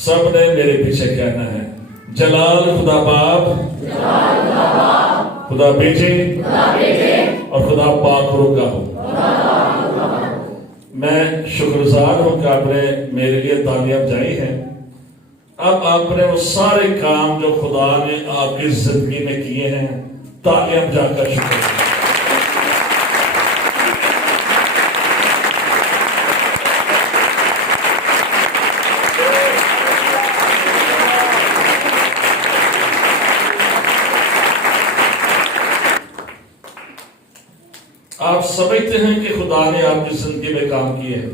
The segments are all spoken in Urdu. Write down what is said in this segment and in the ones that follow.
سب نے میرے پیچھے کہنا ہے جلال خدا باپ، خدا بیٹے اور خدا پاک روح کا ہو۔ میں شکرگزار ہوں کہ آپ نے میرے لیے تعلیم جائی ہے۔ اب آپ نے وہ سارے کام جو خدا نے آپ کی زندگی میں کیے ہیں تعلیم جا کر شکر۔ آپ سمجھتے ہیں کہ خدا نے آپ کی زندگی میں کام کیے ہیں؟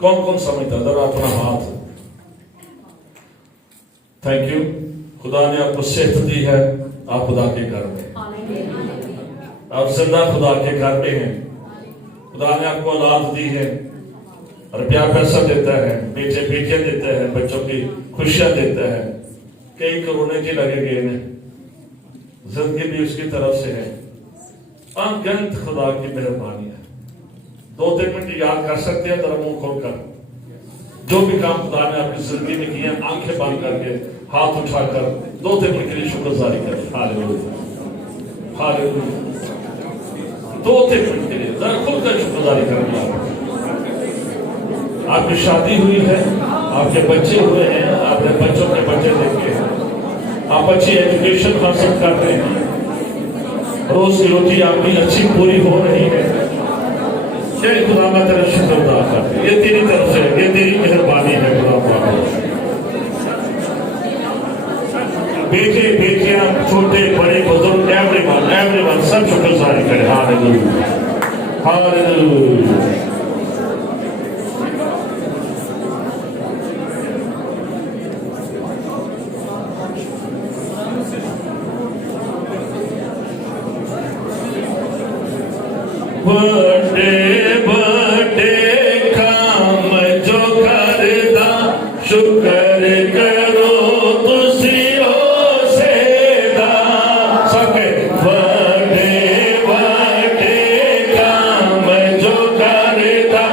کون کون سمجھتا ہے؟ ذرا اپنا ہاتھ۔ Thank you. خدا نے آپ کو صحت دی ہے، آپ خدا کے گھر میں، آپ زندہ خدا کے گھر میں ہیں۔ خدا نے آپ کو اولاد دی ہے، روپیہ پیسہ دیتا ہے، بیٹے بیٹیاں دیتا ہے، بچوں کی خوشیاں دیتا ہے، کئی کروڑے کی لگے گئے ہیں، زندگی بھی اس کی طرف سے ہے۔ انگنت خدا کی مہربانی ہے۔ 2-3 منٹ یاد کر سکتے ہیں ذرا منہ کھول کر جو بھی کام خدا نے آپ کی زندگی میں کیے ہیں، آنکھیں بند کر کے ہاتھ اٹھا کر 2-3 منٹ کے لیے شکر گزاری کریں۔ ہاللیلویا، ہاللیلویا۔ 2-3 منٹ کے لیے ذرا کھل کر شکر گزاری کریں۔ آپ کی شادی ہوئی ہے، آپ کے بچے ہوئے ہیں، آپ نے بچوں کے بچے دیکھے ہیں، آپ اچھی ایجوکیشن حاصل کر رہے ہیں، روز کی روٹی آپ کی اچھی پوری ہو رہی ہے۔ خدا میں تیرا شکر ادا کرتے، یہ تیری طرف سے، یہ تیری مہربانی ہے خدا پاک۔ بیٹے بیٹیاں چھوٹے بڑے بزرگ ایوری ون سب شکر گزاری کرے۔ ہاللیلویا، ہاللیلویا۔ بڑے بڑے کام جو کردا شکر کرو تسیو سیدا سکے۔ بڑے بڑے کام جو کردا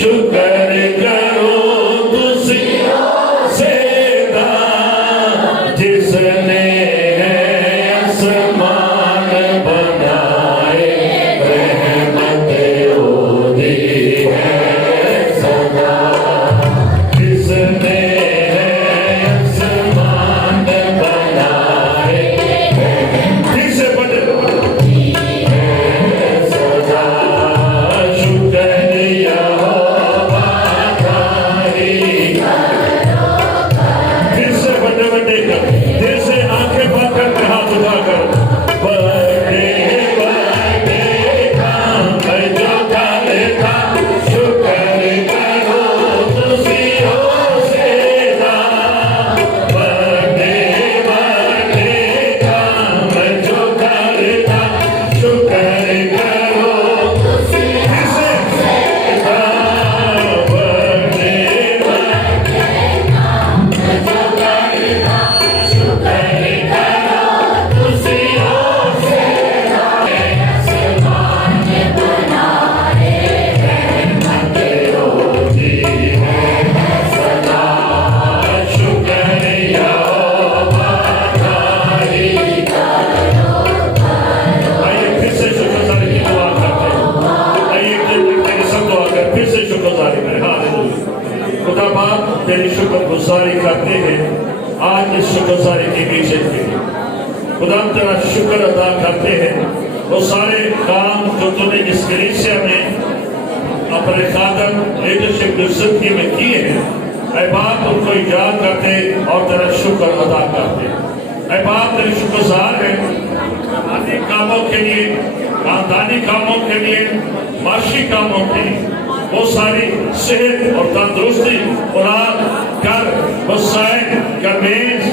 شکر کرو تسیو سیدا، جس نے آسمان بنائے تیری شکر گزاری کرتے ہیں آج اس شکر گزاری کی پیچھے کے لیے۔ خدا تیرا شکر ادا کرتے ہیں وہ سارے کام جو تو نے اس کلیسیا میں اپنے خادم لیڈرشپ کی زندگی میں کیے ہیں، اے باپ ان کو یاد کرتے اور تیرا شکر ادا کرتے۔ اے باپ تیرے شکر گزار ہیں آدھی کاموں کے لیے، خاندانی کاموں کے لیے، معاشی کاموں کے لیے، وہ ساری صحت اور تندرستی اولاد گھر وسائل گمیز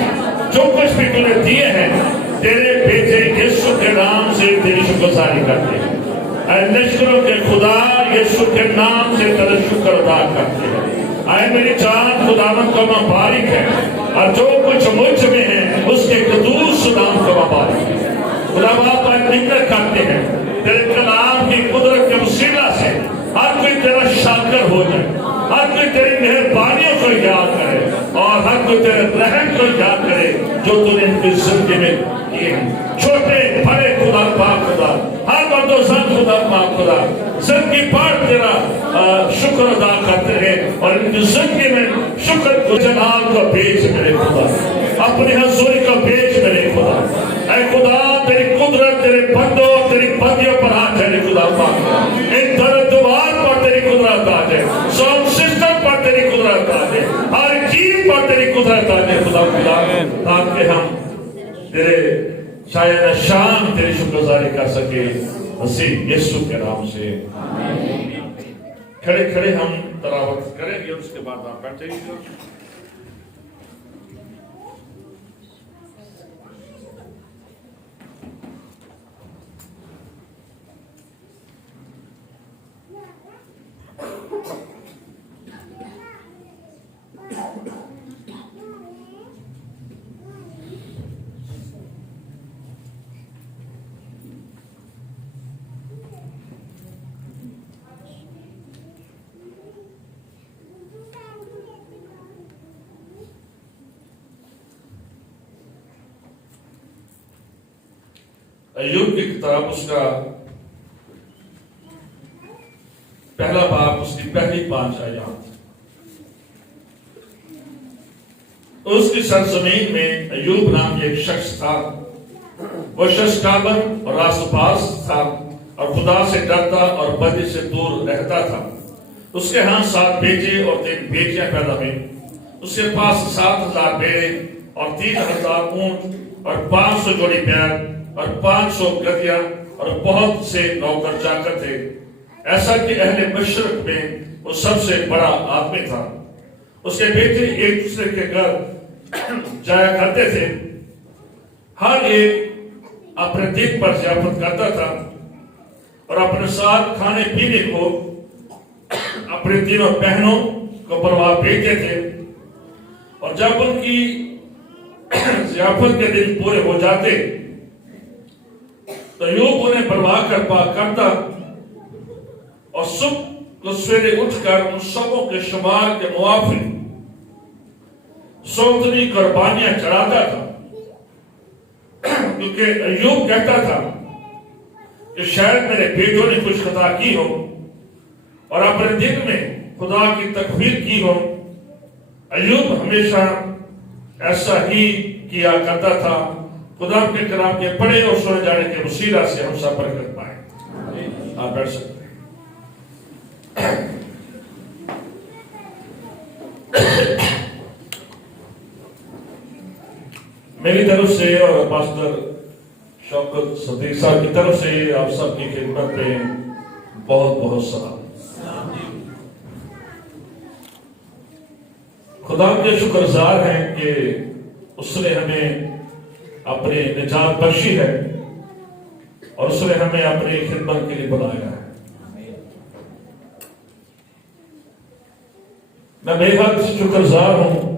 جو کچھ بھی تُو نے دیے ہیں تیرے بیٹے یسوع کے نام سے تیری شکر گزاری کرتے ہیں۔ اے لشکروں کے خدا یسوع کے نام سے تیرا شکر ادا کرتے ہیں۔ اے میری جان خداوند کو مبارک ہے اور جو کچھ مجھ میں ہے اس کے قدوس نام کو مبارک ہے۔ خدا باپ پر نکر کرتے ہیں تیرے کلام کی قدرت کے وسیلہ سے ہر کوئی تیرا شاکر ہو جائے، ہر کوئی تیری مہربانیوں کو یاد کرے اور ہر کوئی تیرے رحم کو یاد کرے جو تو نے ان کی زندگی میں کیے ہیں، چھوٹے بڑے خدا پاک خدا، ہر مرد و زن خدا پاک خدا، زندگی پر تیرا شکر ادا کرتے ہیں اور ان کی زندگی میں شکر کو جلال کو بھیج میرے خدا، اپنی حضوری کو بھیج میرے خدا۔ اے خدا تیری قدرت تیرے بندوں تیری بندیوں پر آ جائے خدا پاک، ان درد دوار پر تیری قدرت آ جائے، ساؤنڈ سسٹم پر تیری قدرت آ جائے، ہر چیز پر تیری قدرت آ جائے خدا خدا، تاکہ ہم تیرے شاید شام تیری شکر گزاری کر سکے مسیح یسوع کے نام سے۔ کھڑے کھڑے ہم تلاوت کریں گے، اس کے بعد آپ بیٹھ جائیے گا۔ ایوب کی کتاب اس کا پہلا باب اس کی پہلی 5 آیات، اس کی سرزمین میں ایوب نام ایک شخص تھا، وہ شخص کامل اور راست باز تھا اور خدا سے ڈرتا اور بدی سے دور رہتا تھا۔ اس کے ہاں 7 بیٹے اور 3 بیٹیاں پیدا ہوئیں۔ اس کے پاس 7,000 بیڑے اور 3,000 اونٹ اور 500 جوڑی بیل اور 500 گدیاں اور بہت سے نوکر چاکر تھے، ایسا کہ اہل مشرق میں وہ سب سے بڑا آدمی تھا۔ اس کے بیٹے ایک دوسرے کے گھر جایا کرتے تھے، ہر ایک اپنے دن پر ضیافت کرتا تھا اور اپنے ساتھ کھانے پینے کو اپنے تینوں بہنوں کو پرواہ بھیجتے تھے، اور جب ان کی ضیافت کے دن پورے ہو جاتے تو ایوب انہیں پرواہ کر پاک کرتا اور صبح کو سویرے اٹھ کر ان سبوں کے شمار کے موافق سوتنی قربانیاں چڑھاتا تھا، کیونکہ ایوب کہتا تھا کہ شاید میرے بیٹوں نے کچھ خطا کی ہو اور اپنے دل میں خدا کی تکفیر کی ہو۔ ایوب ہمیشہ ایسا ہی کیا کرتا تھا۔ خدا کے کلام کے پڑھے اور سنے جانے کے وسیلہ سے ہم سب برکت پائیں۔ آپ بیٹھ سکتے ہیں۔ میری طرف سے اور پاسٹر شوکت صدیق صاحب کی طرف سے آپ سب کی خدمت میں بہت بہت سلام۔ خدا کے شکر گزار ہیں کہ اس نے ہمیں اپنی نجات بخشی ہے اور اس نے ہمیں اپنی خدمت کے لیے بنایا ہے۔ میں بے حد شکر گزار ہوں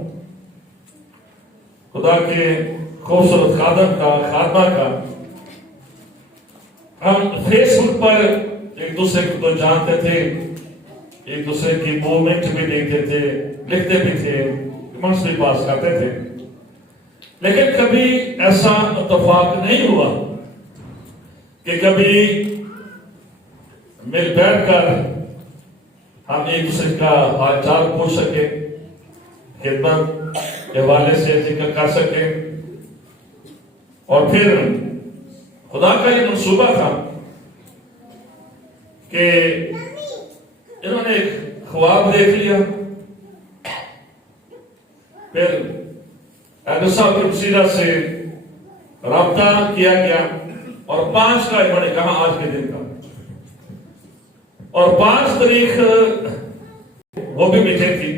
خدا کے خوبصورت خادم کا، خادمہ کا۔ ہم فیس بک پر ایک دوسرے کو تو جانتے تھے، ایک دوسرے کی موومنٹ بھی دیکھتے تھے، لکھتے بھی تھے، کمنٹس بھی پاس کرتے تھے، لیکن کبھی ایسا اتفاق نہیں ہوا کہ کبھی مل بیٹھ کر ہم ایک دوسرے کا حال چال پوچھ سکے، خدمت کے حوالے سے ذکر کر سکے۔ اور پھر خدا کا یہ منصوبہ تھا کہ انہوں نے ایک خواب دیکھ لیا، پھر ایڈو صاحب کے وسیلہ سے رابطہ کیا گیا اور 5 کا انہوں نے کہا آج کے دن کا، اور 5 تاریخ وہ بھی مجھے تھی۔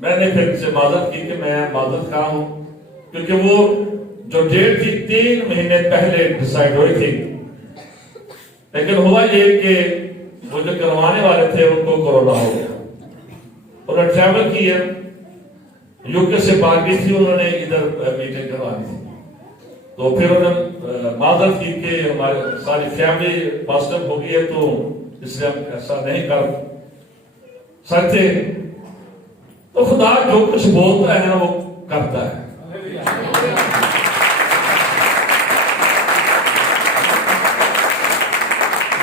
میں نے پھر ان سے معذرت کی کہ میں معذرت کہا ہوں، کیونکہ وہ جو ڈیٹ تھی 3 مہینے پہلے ڈیسائیڈ ہوئی تھی، لیکن ہوا یہ کہ وہ جو کروانے والے تھے ان کو کورونا ہو گیا۔ انہوں نے ٹریول کیا، یو کے سے بات کی تھی، انہوں نے ادھر میٹنگ کروانی تھی، تو پھر انہوں نے معذرت کی کہ ہماری ساری فیملی پازیٹیو ہو گئی ہے، تو اس لیے ہم ایسا نہیں کر سکتے۔ تو خدا جو کچھ بولتا ہے نا وہ کرتا ہے.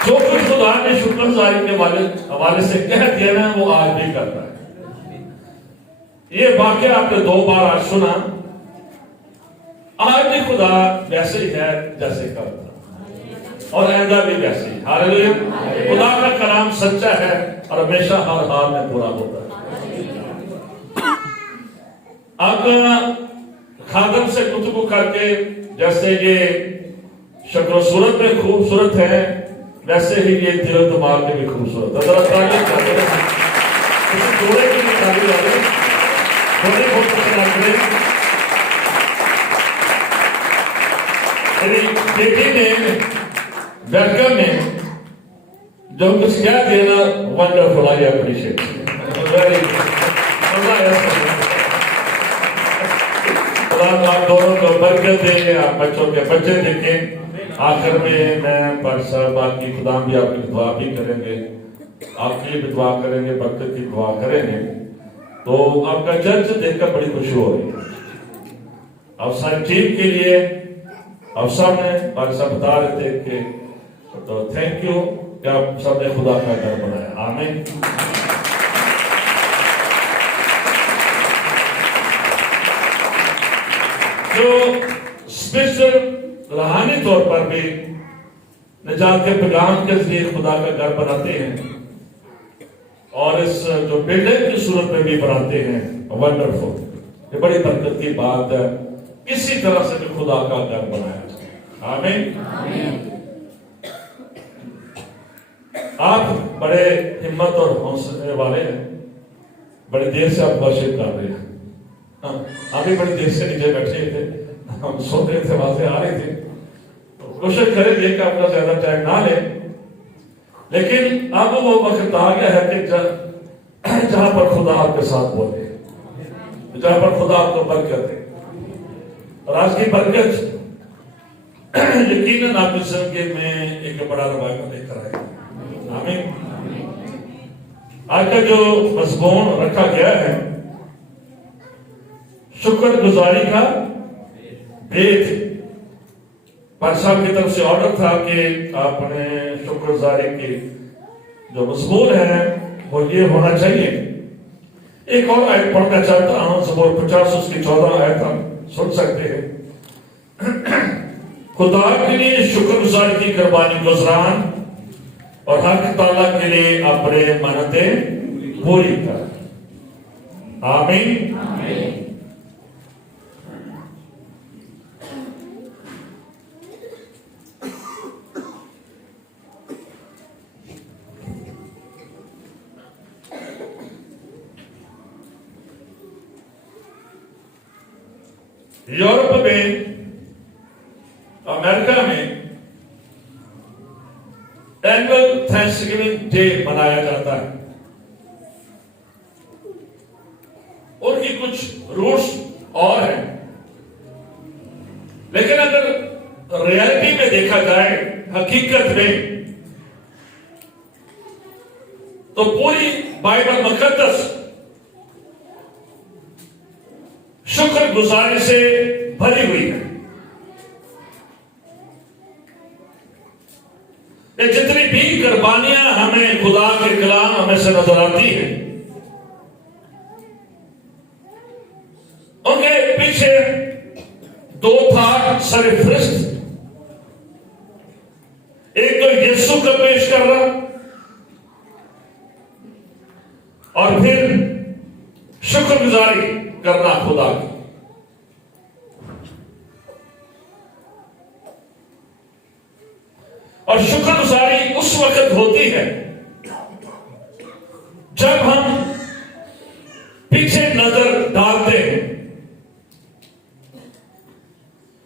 جو کچھ خدا نے شکر گزاری کے حوالے سے کہہ دیا نا وہ آج بھی کرتا ہے. یہ واقعہ آپ نے 2 بار آج سنا. آج بھی خدا ویسے ہی ہے جیسے کرتا اور آئندہ بھی ویسے ہی. ہاللیلویا. خدا کا کلام سچا ہے اور ہمیشہ ہر حال میں پورا ہوتا ہے. اب خادم سے گفتگو کر کے جیسے یہ شکل و صورت میں خوبصورت ہے ویسے ہی یہ دل و دماغ میں بھی خوبصورت ہے. ذرا تعلیم کرتے ہیں کسی جوڑے کی بھی تعلیم والے بڑے بہت پسند آتے ہیں. بیٹی نے ویلکم میں جو کچھ کیا دینا ونڈرفل. I appreciate. آپ دونوں کو برکت دیں. آپ بچوں کے بچے دیکھیں. آخر میں پر صاحب باقی خدا بھی آپ کی دعا بھی کریں گے. آپ کی بھی دعا کریں گے. برکت کی دعا کریں گے. تو آپ کا چرچ دیکھ کر بڑی خوشی ہو رہی ہے. آپ ساری ٹیم کے لیے آپ سب نے اور سب بتا رہے تھے کہ تو تھینک یو کہ آپ سب نے خدا کا گھر بنایا. آمین. جو اسپیشل روحانی طور پر بھی نجات کے پیغام کے ذریعے خدا کا گھر بناتے ہیں اور اس جو بلڈنگ کی صورت میں بھی بناتے ہیں. ونڈرفل. یہ بڑی برکت کی بات ہے. اسی طرح سے بھی خدا کا گھر بنایا. آمین. آپ بڑے ہمت اور حوصلے والے ہیں. بڑی دیر سے آپ ورشپ کر رہے ہیں. ہم بھی بڑی دیر سے نیچے بیٹھے تھے. ہم سن رہے تھے آوازیں آ رہی تھی. کوشش کریں گے کہ اپنا زیادہ ٹائم نہ لیں لیکن اب وہ وقت آ گیا ہے کہ جہاں پر خدا آپ کے ساتھ بولے جہاں پر خدا آپ کو برکت دے. اور آج کی برکت یقیناً آپ کی زندگی میں ایک بڑا روایت لے کر آئے. آمین. آج کا جو مضمون رکھا گیا ہے شکر گزاری کا بیت. پادشاہ صاحب کی طرف سے آرڈر تھا کہ آپ نے شکر گزاری کی جو مضمون ہے وہ یہ ہونا چاہیے. ایک اور آیت پڑھنا چاہتا ہوں. زبور 50 اس کی 14 آیت ہم سن سکتے ہیں. خدا کے لیے شکر گزاری کی قربانی گزران اور حق تعالیٰ کے لیے اپنے منتیں پوری کر. آمین. یورپ میں امریکہ میں اینول تھینکس گیونگ ڈے منایا جاتا ہے. ان کی کچھ روٹس اور ہیں لیکن اگر ریالٹی میں دیکھا جائے حقیقت میں تو پوری بائبل مقدس شکر گزاری سے بھری ہوئی ہے. یہ جتنی بھی قربانیاں ہمیں خدا کے کلام ہمیں سے نظر آتی ہیں ان کے پیچھے 2 تھا سر فہرست. ایک تو یسوع کا پیش کرنا اور پھر شکر گزاری کرنا خدا کی. اور شکر گزاری اس وقت ہوتی ہے جب ہم پیچھے نظر ڈالتے ہیں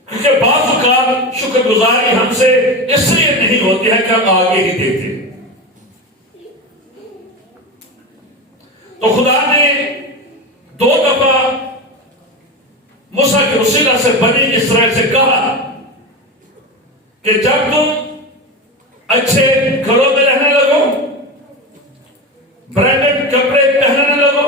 کیونکہ بعض اوقات شکر گزاری ہم سے اس لیے نہیں ہوتی ہے کہ ہم آگے ہی دیکھتے. تو خدا نے 2 دفعہ موسیٰ کے وسیلہ سے بنی اسرائیل سے کہا کہ جب تم اچھے گھروں میں رہنے لگو, برانڈڈ کپڑے پہننے لگو,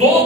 2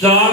4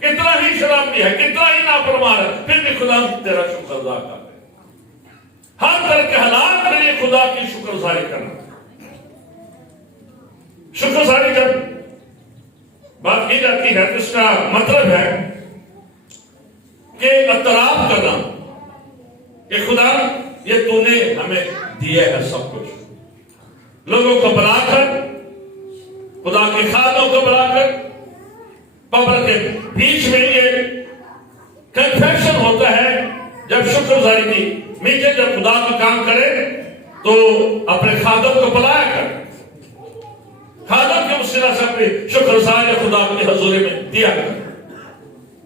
کتنا ہی شرابی ہے، کتنا ہی نافرمان ہے، پھر بھی خدا تیرا شکر ادا کر رہے، ہر طرح کے حالات کے لیے خدا کی شکر گزاری کرنا۔ شکر گزاری جب بات کی جاتی ہے تو اس کا مطلب ہے کہ اعتراف کرنا کہ خدا یہ تو نے ہمیں دیا ہے سب کچھ، لوگوں کو بلا کر، خدا کے خادموں کو بلا کر، پبلک کے بیچ میں یہ کنفیشن ہوتا ہے جب شکر گزاری کی میٹنگ، جب خدا کا کام کرے تو اپنے خادم کو بلایا کر، خادم کے وسیلہ سے اپنی شکر گزاری خدا کی حضوری میں دیا کر،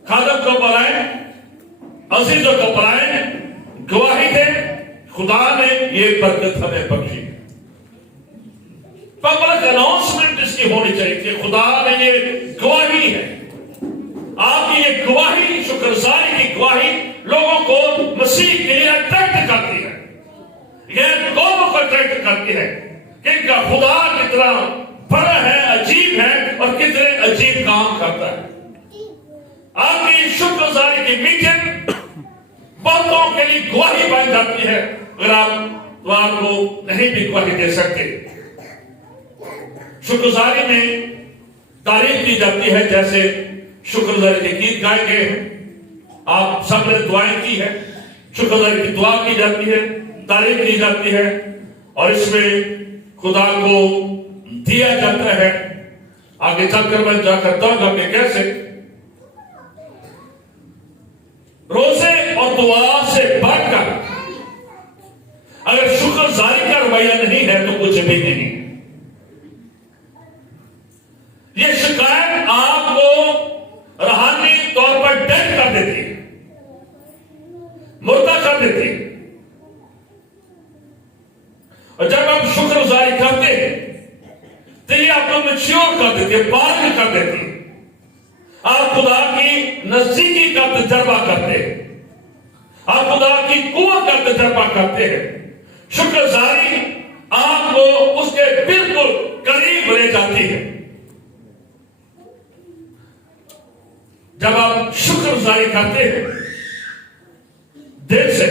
خادم کو بلائیں، عزیزوں کو بلائیں، گواہی دیں، خدا نے یہ برکت ہمیں بخشی۔ پبلک اناؤنسمنٹ اس کی ہونی چاہیے کہ خدا نے یہ گواہی ہے، آپ کی یہ گواہی، شکر گزاری کی گواہی لوگوں کو مسیح کے لیے اٹریکٹ کرتی ہے، یہ قوموں کو اٹریکٹ کرتی ہے کہ ان کا خدا کتنا بڑا ہے، عجیب ہے اور کتنے عجیب کام کرتا ہے۔ آپ کی شکر گزاری کی میٹنگ بہتوں کے لیے گواہی بن جاتی ہے، اگر آپ کو نہیں بھی گواہی دے سکتے۔ شکر گزاری میں تعریف کی جاتی ہے، جیسے شکر گزاری کے گیت گائے گئے ہیں، آپ سب نے دعائیں کی ہے، شکر گزاری کی دعا کی جاتی ہے، تعریف کی جاتی ہے، اور اس میں خدا کو دیا جاتا ہے۔ آگے چل کر میں جا کرتا ہوں کہ کیسے روزے اور دعا سے بڑھ کر اگر شکر گزاری کا رویہ نہیں ہے تو کچھ بھی نہیں۔ یہ شکایت آپ کو روحانی طور پر ڈیڈ کر دیتی ہے، مردہ کر دیتی ہے، اور جب آپ شکر گزاری کرتے ہیں تو یہ آپ کو میچور کر دیتی ہے، بالغ کر دیتی ہے، آپ خدا کی نزدیکی کا تجربہ کرتے ہیں، آپ خدا کی قوت کا تجربہ کرتے ہیں۔ شکر گزاری آپ کو اس کے بالکل قریب لے جاتی ہے۔ جب آپ شکر گزاری کرتے ہیں دل سے،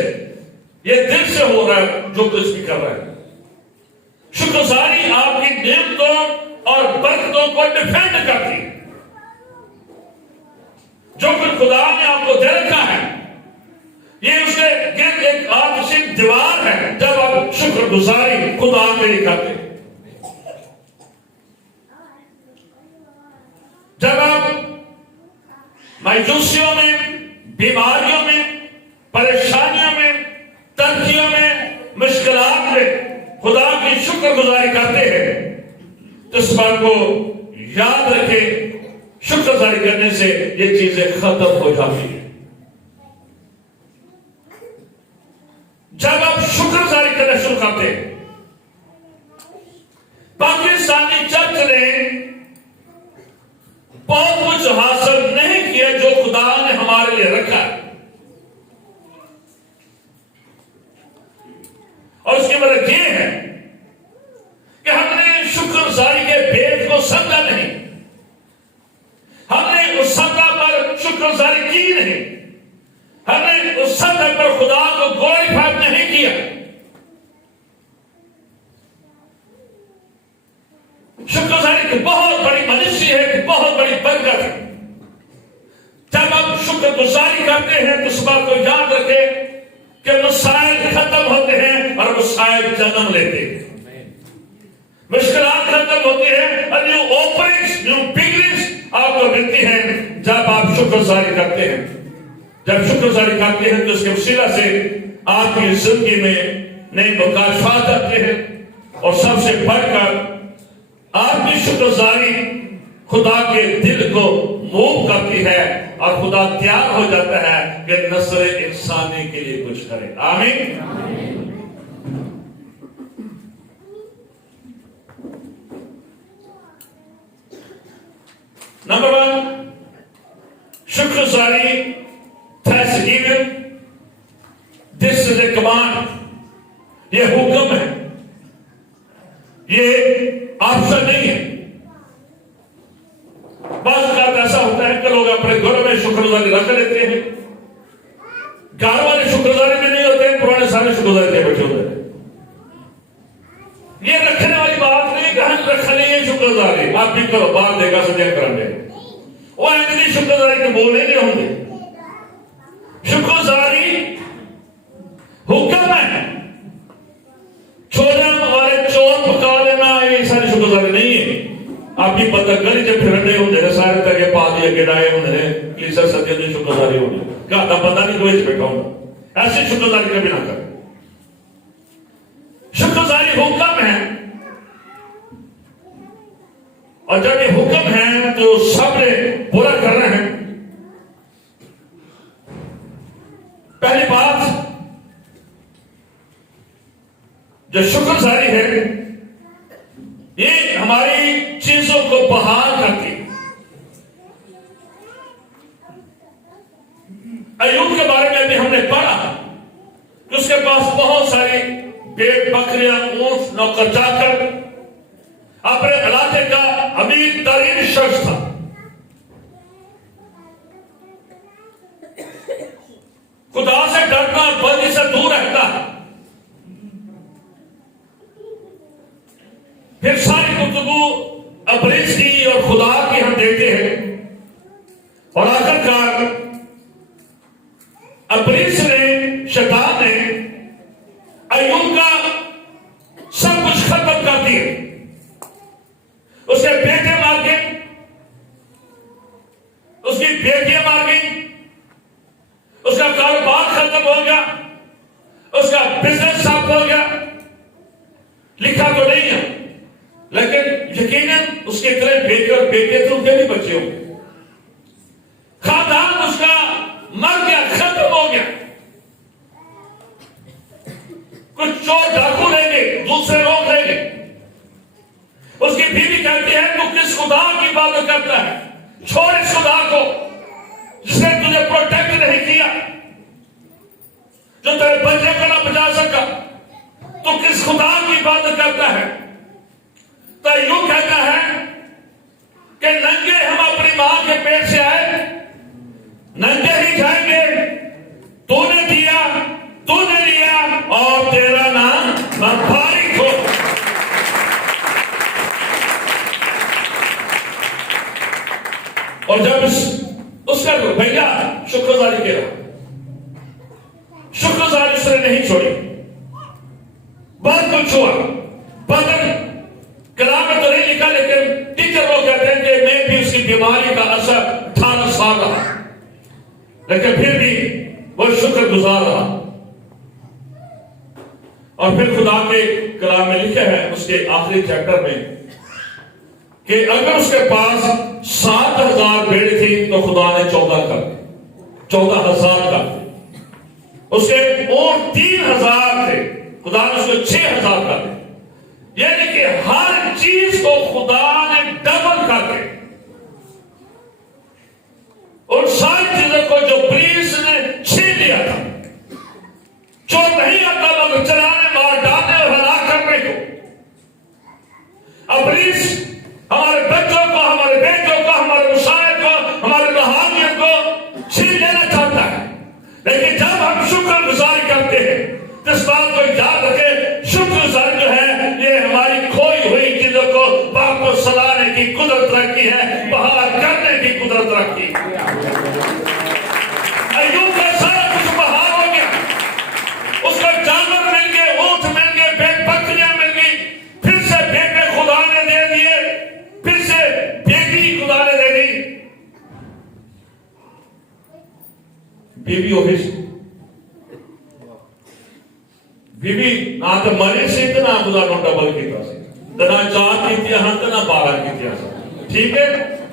یہ دل سے ہو رہا ہے جو کچھ بھی کر رہا ہے، شکر گزاری آپ کی نعمتوں اور برکتوں کو ڈیفینڈ کرتی ہے۔ جو کچھ خدا نے آپ کو دے رکھا ہے یہ اس کے گرد ایک آتشی دیوار ہے جب آپ شکر گزاری خدا کے لیے کرتے ہیں۔ جب آپ مایوسیوں میں، بیماریوں میں، پریشانیوں میں، تنگیوں میں، مشکلات میں خدا کی شکر گزاری کرتے ہیں تو اس بات کو یاد رکھیں، شکر گزاری کرنے سے یہ چیزیں ختم ہو جاتی ہیں۔ جب آپ شکر گزاری کرنا شروع کرتے ہیں، پاکستانی چرچ نے بہت کچھ حاصل نہیں کیا جو خدا نے ہمارے لیے رکھا ہے، اور اس کی وجہ یہ ہے کہ ہم نے شکر گزاری کے بھید کو سمجھا نہیں، ہم نے اس سطح پر شکر گزاری کی نہیں، ہم نے اس سطح پر خدا کو گلوریفائی نہیں کیا۔ شکر گزاری کی بہت بڑی منشی ہے، کہ بہت بڑی برکت ہے۔ جب ہم شکر گزاری کرتے ہیں تو اس بات کو یاد رکھیں کہ مسائل ختم ہوتے ہیں اور مسائل جنم لیتے ہیں، مشکلات ختم ہوتی ہیں اور نیو اوپننگز، نیو بگننگز آپ کو ملتی ہیں جب آپ شکر گزاری کرتے ہیں۔ جب شکر گزاری کرتے ہیں تو اس کے وسیلہ سے آپ کی زندگی میں نئے مکاشفات آتے ہیں، اور سب سے بڑھ کر آپ کی شکر گزاری خدا کے دل کو موو کرتی ہے اور خدا تیار ہو جاتا ہے کہ نسل انسانی کے لیے کچھ کرے۔ آمین۔ نمبر 1، شکر گزاری، thanksgiving، this is a command، یہ حکم ہے، یہ آپشن نہیں ہے۔ بعض اوقات ایسا ہوتا ہے کہ لوگ اپنے رکھ لیتے ہیں. گھر والے شکر گزاری میں نہیں ہوتے ہیں, پرانے سارے شکر گزاری کے بیٹھے ہوتے ہیں. یہ رکھنے والی بات نہیں کہ ہم رکھنے ہیں شکر گزاری. آپ بھی کرو, باہر دے گا سجا کرنے وہ ایسی شکر گزاری کے بولے نہیں ہوں گے. شکر گزاری حکم ہے. چھوڑنے والے چور پکا لینا یہ ساری شکر گزاری نہیں ہے. آپ کی پتہ گلی جب پھرنے ہوں گے سارے تک پا دیا گڑائے ہوں گے کلیسا سجے کی شکر گزاری ہوں گے. کہا پتہ نہیں کوئی بیٹھا ہوں. ایسی شکر گزاری کبھی نہ کریں. شکر گزاری حکم ہے, اور جب یہ حکم ہے تو سب نے پورا کر رہے ہیں. پہلی بات جو شکر گزاری ہے یہ ہماری چیزوں کو بحال کرتی. ایوب کے بارے میں ابھی ہم نے پڑھا کہ اس کے پاس بہت ساری بھیڑ بکریاں اونٹ نوکر چاکر, اپنے علاقے کا امیر ترین شخص تھا. خدا سے ڈرتا, بدی سے دور رہتا. پھر ساری گفتگو ابلیس کی اور خدا کی ہم دیکھتے ہیں, اور آخرکار ابلیس نے, شیطان نے ایوب کا سب کچھ ختم کر دیا. اس کے بیٹے مار گئے, اس کی بیٹیاں مار گئی, اس کا کاروبار ختم ہو گیا, اس کا بزنس ٹھپ ہو گیا. لکھا تو نہیں ہے لیکن یقیناً اس کے اتنے بیٹے اور بیٹے تو بھی بچے ہوں گے. خاندان اس کا مر گیا, ختم ہو گیا. کچھ چور ڈاکو رہ گئے, دوسرے لوگ رہ گئے. اس کی بیوی کہتی ہے تو کس خدا کی عبادت کرتا ہے؟ چھوڑ اس خدا کو جس نے تجھے پروٹیکٹ نہیں کیا, جو تیرے بچے کو نہ بچا سکا. تو کس خدا کی عبادت کرتا ہے؟ تو یوں کہتا ہے کہ ننگے ہم اپنی ماں کے پیٹ سے آئے, ننگے ہی جائیں گے. تو نے دیا, تو نے لیا, اور تیرا نام مبارک ہو. اور جب اس کا بھیا شکر گزاری کے رہا, شکر گزاری اس نے نہیں چھوڑی. بہت کچھ ہوا. بدر کلام میں تو نہیں لکھا لیکن ٹیچر لوگ کہتے ہیں کہ میں بھی اس کی بیماری کا اثر 18 سال رہا, لیکن پھر بھی وہ شکر گزار رہا. اور پھر خدا کے کلام میں لکھا ہے اس کے آخری چیپٹر میں کہ اگر اس کے پاس 7,000 بھیڑ تھی تو خدا نے 14,000 کر دی. اس کے اور 3,000 تھے, خدا نے اس کو 6,000 کر دی. یعنی کہ ہر چیز کو خدا نے ڈبل کر کے, اور ساری چیزوں کو جو پولیس نے چھین لیا تھا, جو نہیں آتا لوگ چلانے, مار ڈالنے اور ہلاک کرنے کو, اب پولیس ہمارے بچوں کو, ہمارے بیٹوں کو, ہمارے مسائل کو, ہمارے روحانیت کو چھین لینا چاہتا ہے. لیکن جب ہم شکر گزاری کرتے ہیں تو اس بات کو یاد رکھیں, شکر گزاری جو ہے یہ ہماری کھوئی ہوئی چیزوں کو واپس لانے کی قدرت رکھی ہے, بحال کرنے کی قدرت رکھی. ایوب کا سارا کچھ بحال ہو گیا. اس کو جانور مل گئے, اونٹ مل گئے, بھیڑ بکریاں مل گئی. پھر سے بیٹے خدا نے دے دیے, پھر سے بیٹی خدا نے دے دی. بیوی وہی بیوی نہ تو مری سی تو نہ خدا کو ڈبل کیتا سی, نہ 4 کیتیا ہن تو نہ 12 کیتیا سی. ٹھیک ہے,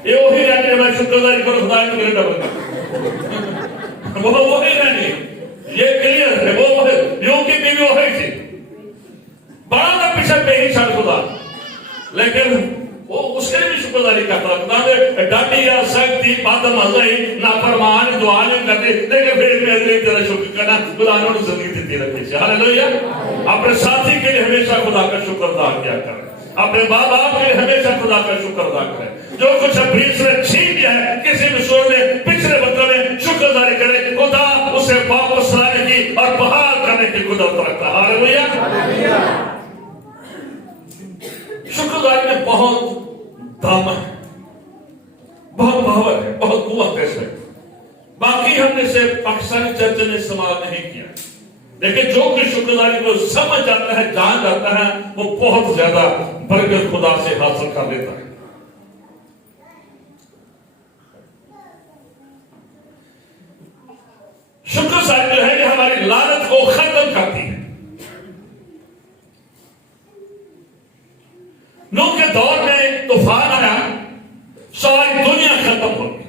یہ وہی رہنے. میں شکر گزاری کروں خدا نے میرے ڈبل کیا, وہ وہی رہنی. یہ کلیئر ہے, وہ یوں کی بیوی وہی تھی. بڑا نہ پیچھے پہ ہی چھڑ خدا, لیکن وہ اس کے بھی شکر گزاری کرتا. خدا نے ڈاٹی یا سختی بات مزائی نافرمان دعا نہیں کرتے, لیکن پھر بھی اگلی طرح شکر کرنا. خدا نے انہیں زندگی دیتی رکھی سے. ہاللویا. اپنے ساتھی کے لیے ہمیشہ خدا کا شکر ادا کیا کریں, اپنے ماں باپ کے لیے ہمیشہ خدا کا شکر ادا کریں. جو کچھ ابلیس نے چھین لیا ہے کسی بھی صورت میں پچھلے وقت میں شکر گزاری کرے، خدا اسے واپس لانے کی اور بحال کرنے کی قدرت رکھتا ہے۔ ہاللیلویہ۔ شکر گزاری میں بہت دامن ہے، بہت پاور ہے، بہت قوت ہے اس میں۔ باقی ہم نے اسے پاکستانی چرچ نے استعمال نہیں کیا، لیکن جو کہ شکر گزاری کو سمجھ جاتا ہے، جان جاتا ہے، وہ بہت زیادہ برکت خدا سے حاصل کر لیتا ہے۔ شکر گزاری جو ہے یہ ہماری لعنت کو ختم کرتی ہے۔ نوح کے دور میں ایک طوفان آیا، ساری دنیا ختم ہو گئی،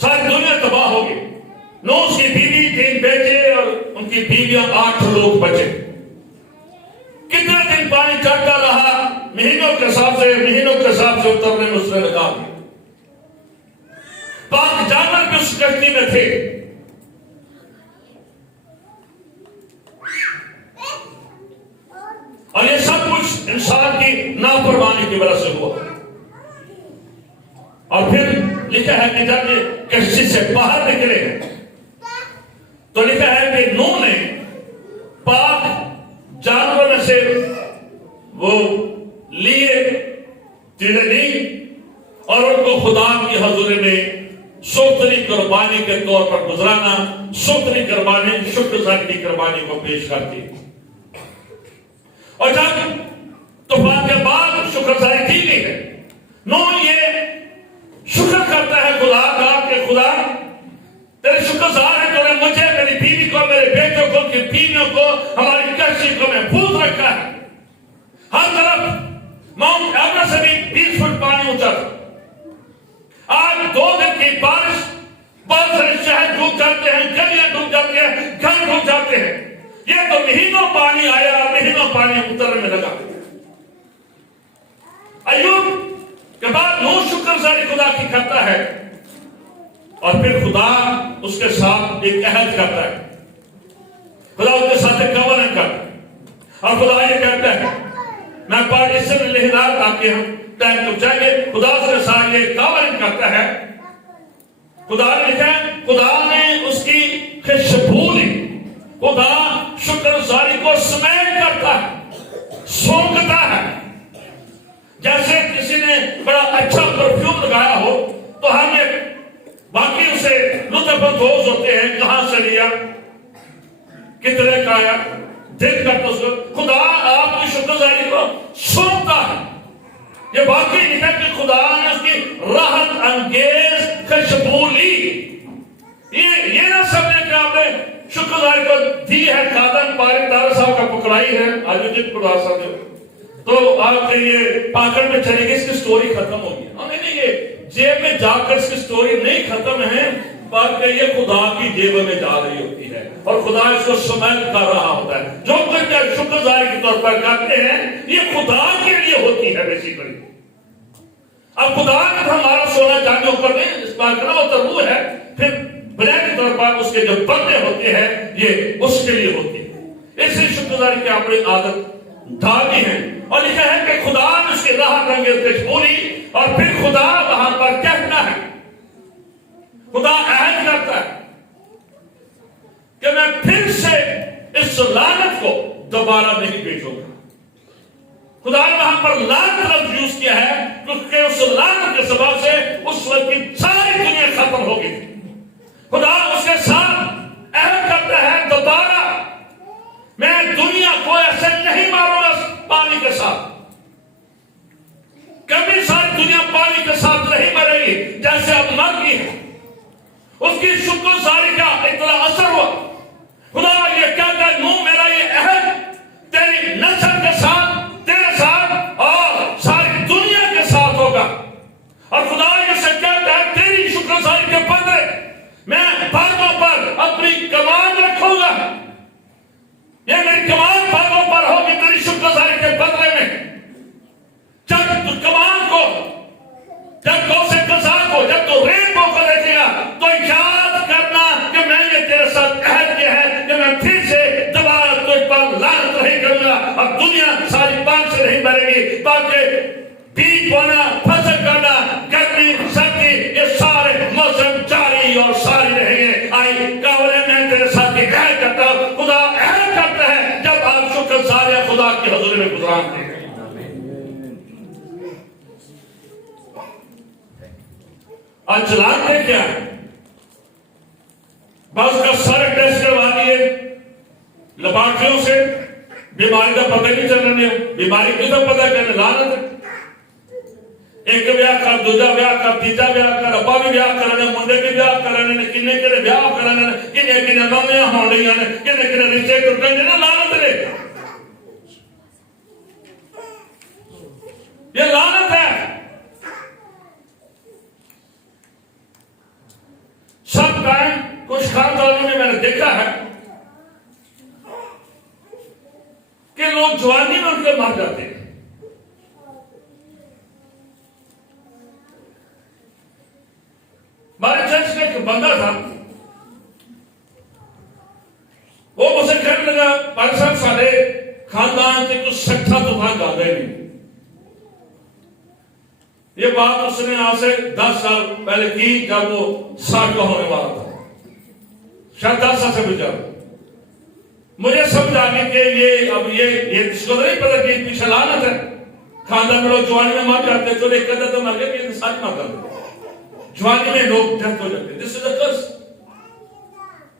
ساری دنیا تباہ ہو گئی۔ نوح اس کی بیوی، 3 بیٹے اور ان کی بیویاں، 8 لوگ بچے۔ کتنے دن پانی چڑھتا رہا، مہینوں کے حساب سے اترنے میں اس نے لگا دیا۔ پاک جانور بھی اس کشتی میں تھے۔ اور یہ سب کچھ انسان کی نافرمانی کی وجہ سے ہوا۔ اور پھر لکھا ہے کہ جب یہ کشتی سے باہر نکلے تو لکھا ہے کہ نوح نے پاک جانوروں میں سے وہ لیے، چیزیں لی اور ان کو خدا کی حضور میں سوتری قربانی کے طور پر گزرانا، سوتری قربانی، شکر گزاری کی قربانی کو پیش کرتی۔ اور جب طوفان کے بعد شکر گزاری کی گئی ہے، نوح یہ شکر کرتا ہے خدا کا کہ خدا تیرے شکر گزار ہے تو نے مجھے، میری بیوی کو، میرے بیٹوں کو، کی بیویوں کو، ہماری کشتی کو محفوظ رکھا ہے۔ ہر طرف ماؤنٹ ایورسٹ سے بھی 20 فٹ پانی اونچا تھا۔ آج 2 دن کی بارش، بہت سارے شہر ڈوب جاتے ہیں، گلیاں ڈوب جاتی ہیں، گھر ڈوب جاتے ہیں۔ یہ تو مہینوں پانی آیا، مہینوں پانی اترنے میں لگا۔ ایوب کے بعد نوح شکر گزاری خدا کی کرتا ہے، اور پھر خدا اس کے ساتھ ایک عہد کرتا ہے، خدا اس کے ساتھ ایک کوونٹ کرتا ہے، اور خدا یہ کہتا ہے، میں پڑھ اس سے لکھنا تاکہ ہم ٹائم تو جائیں گے۔ خدا اس کے ساتھ یہ کوونٹ کرتا ہے، خدا نے لکھا ہے، خدا نے اس کی خوشبو لی۔ خدا شکر گزاری کو سمیل کرتا ہے، سونگتا ہے۔ جیسے کسی نے بڑا اچھا پرفیوم لگایا ہو تو ہم باقی اسے لطف اندوز ہوتے ہیں، کہاں سے لیا، کتنے کا آیا، دل کا تو خدا آپ کی شکر گزاری کو سونگتا ہے۔ یہ باقی نہیں ہے کہ خدا نے اس کی راحت انگیز خوشبو لی۔ یہ نہ سمجھے کہ آپ نے شکر گزاری کو دی ہے قادن پاری دار صاحب کا پکڑائی ہے، آج جن پڑھا سکتے ہو تو آپ کے یہ پاکڑ میں چلے گی، اس کی سٹوری ختم ہوگی۔ نہیں، یہ جیب میں جا کر اس کی سٹوری نہیں ختم ہے، بلکہ یہ خدا کی جیب میں جا رہی ہوتی ہے، اور خدا اس کو سمیل کر رہا ہوتا ہے۔ جو کچھ شکر گزاری کے طور پر کرتے ہیں یہ خدا کے لیے ہوتی ہے بیسیکلی۔ اب خدا نے ہمارا سونا چاندی اوپر نہیں اس بات کرنا، وہ تو روح ہے، پھر بلے کے طور پر اس کے جو بندے ہوتے ہیں یہ اس کے لیے ہوتی ہے۔ اس لیے شکر گزاری کی اپنی عادت ڈالنی ہے، اور لکھا ہے کہ خدا نے اس کی راحت انگیز خوشبو لی، اور پھر خدا وہاں پر کہتا ہے، خدا عہد کرتا ہے کہ میں پھر سے اس لعنت کو دوبارہ نہیں بھیجوں گا۔ خدا نے وہاں پر لعنت لفظ یوز کیا ہے کیونکہ اس لعنت کے سبب سے اس وقت کی ساری دنیا ختم ہو گئی تھی۔ خدا اس کے ساتھ عہد کرتا ہے، دوبارہ میں دنیا کو ایسے نہیں ماروں گا پانی کے ساتھ، کبھی ساری دنیا پانی کے ساتھ نہیں مرے گی جیسے اب مر گئی ہے۔ اس کی شکر گزاری کا اتنا اثر ہوا۔ خدا یہ کہتا ہے، نوح میرا یہ عہد تیری نسل کے ساتھ، تیرے ساتھ اور ساری دنیا کے ساتھ ہوگا، اور خدا یہ سے کہتا ہے تیری شکر گزاری کے بدلے میں باغوں پر اپنی کمان رکھوں گا۔ یہ میری کمان باغوں پر ہوگی تیری شکر گزاری کے بدلے میں۔ جب تو کمان کو، جب تو سے قضا کو، جب تو رینبو کو دیکھے گا تو یاد کرنا کہ میں نے تیرے ساتھ عہد میں گزارتے ہیں. آج چلاتے کیا ہے؟ بس کا سارے ٹیسٹ کروا دیے لیبارٹریوں سے، بیماری کا پتہ نہیں چل رہا ہے. بیماری کی تو پتہ کرنے لعنت ہے. ایک بیاہ کر، دوجا بیاہ کر، تیجا بیاہ کر، ابا بھی بیاہ کر رہے ہیں، منڈے بھی بیاہ کر رہے ہیں، کنے کنے بیاہ کر رہے ہیں، کنے کنے مامیاں ہون رہی ہیں، کنے کنے رشتے ٹوٹ رہے ہیں. لعنت ہے، یہ لعنت ہے. سب ٹائم کچھ خاندانوں میں نے دیکھا ہے کہ لوگ جوانی میں ان کے مر جاتے ہیں. ہمارے چرچ میں ایک بندہ تھا، وہ مجھے کہنے لگا پاک صاحب سارے خاندان سے کچھ سکھا تو تھا زیادہ نہیں. یہ بات اس نے آج سے 10 سال پہلے کی جب وہ 60 کا ہونے والا تھا، شاید 10 سال سے بھی زیادہ. مجھے سمجھ آ گئی کہ یہ اب یہ اس کو نہیں پتا کہ پیچھے لعنت ہے. خاندان میں لوگ جوانی میں مر جاتے ہیں، تو ایک قدر تو مر گئے کہ ساتھ مر جاتے ہیں. جوانی میں لوگ ڈیتھ ہو جاتے ہیں. دس از اے کرس.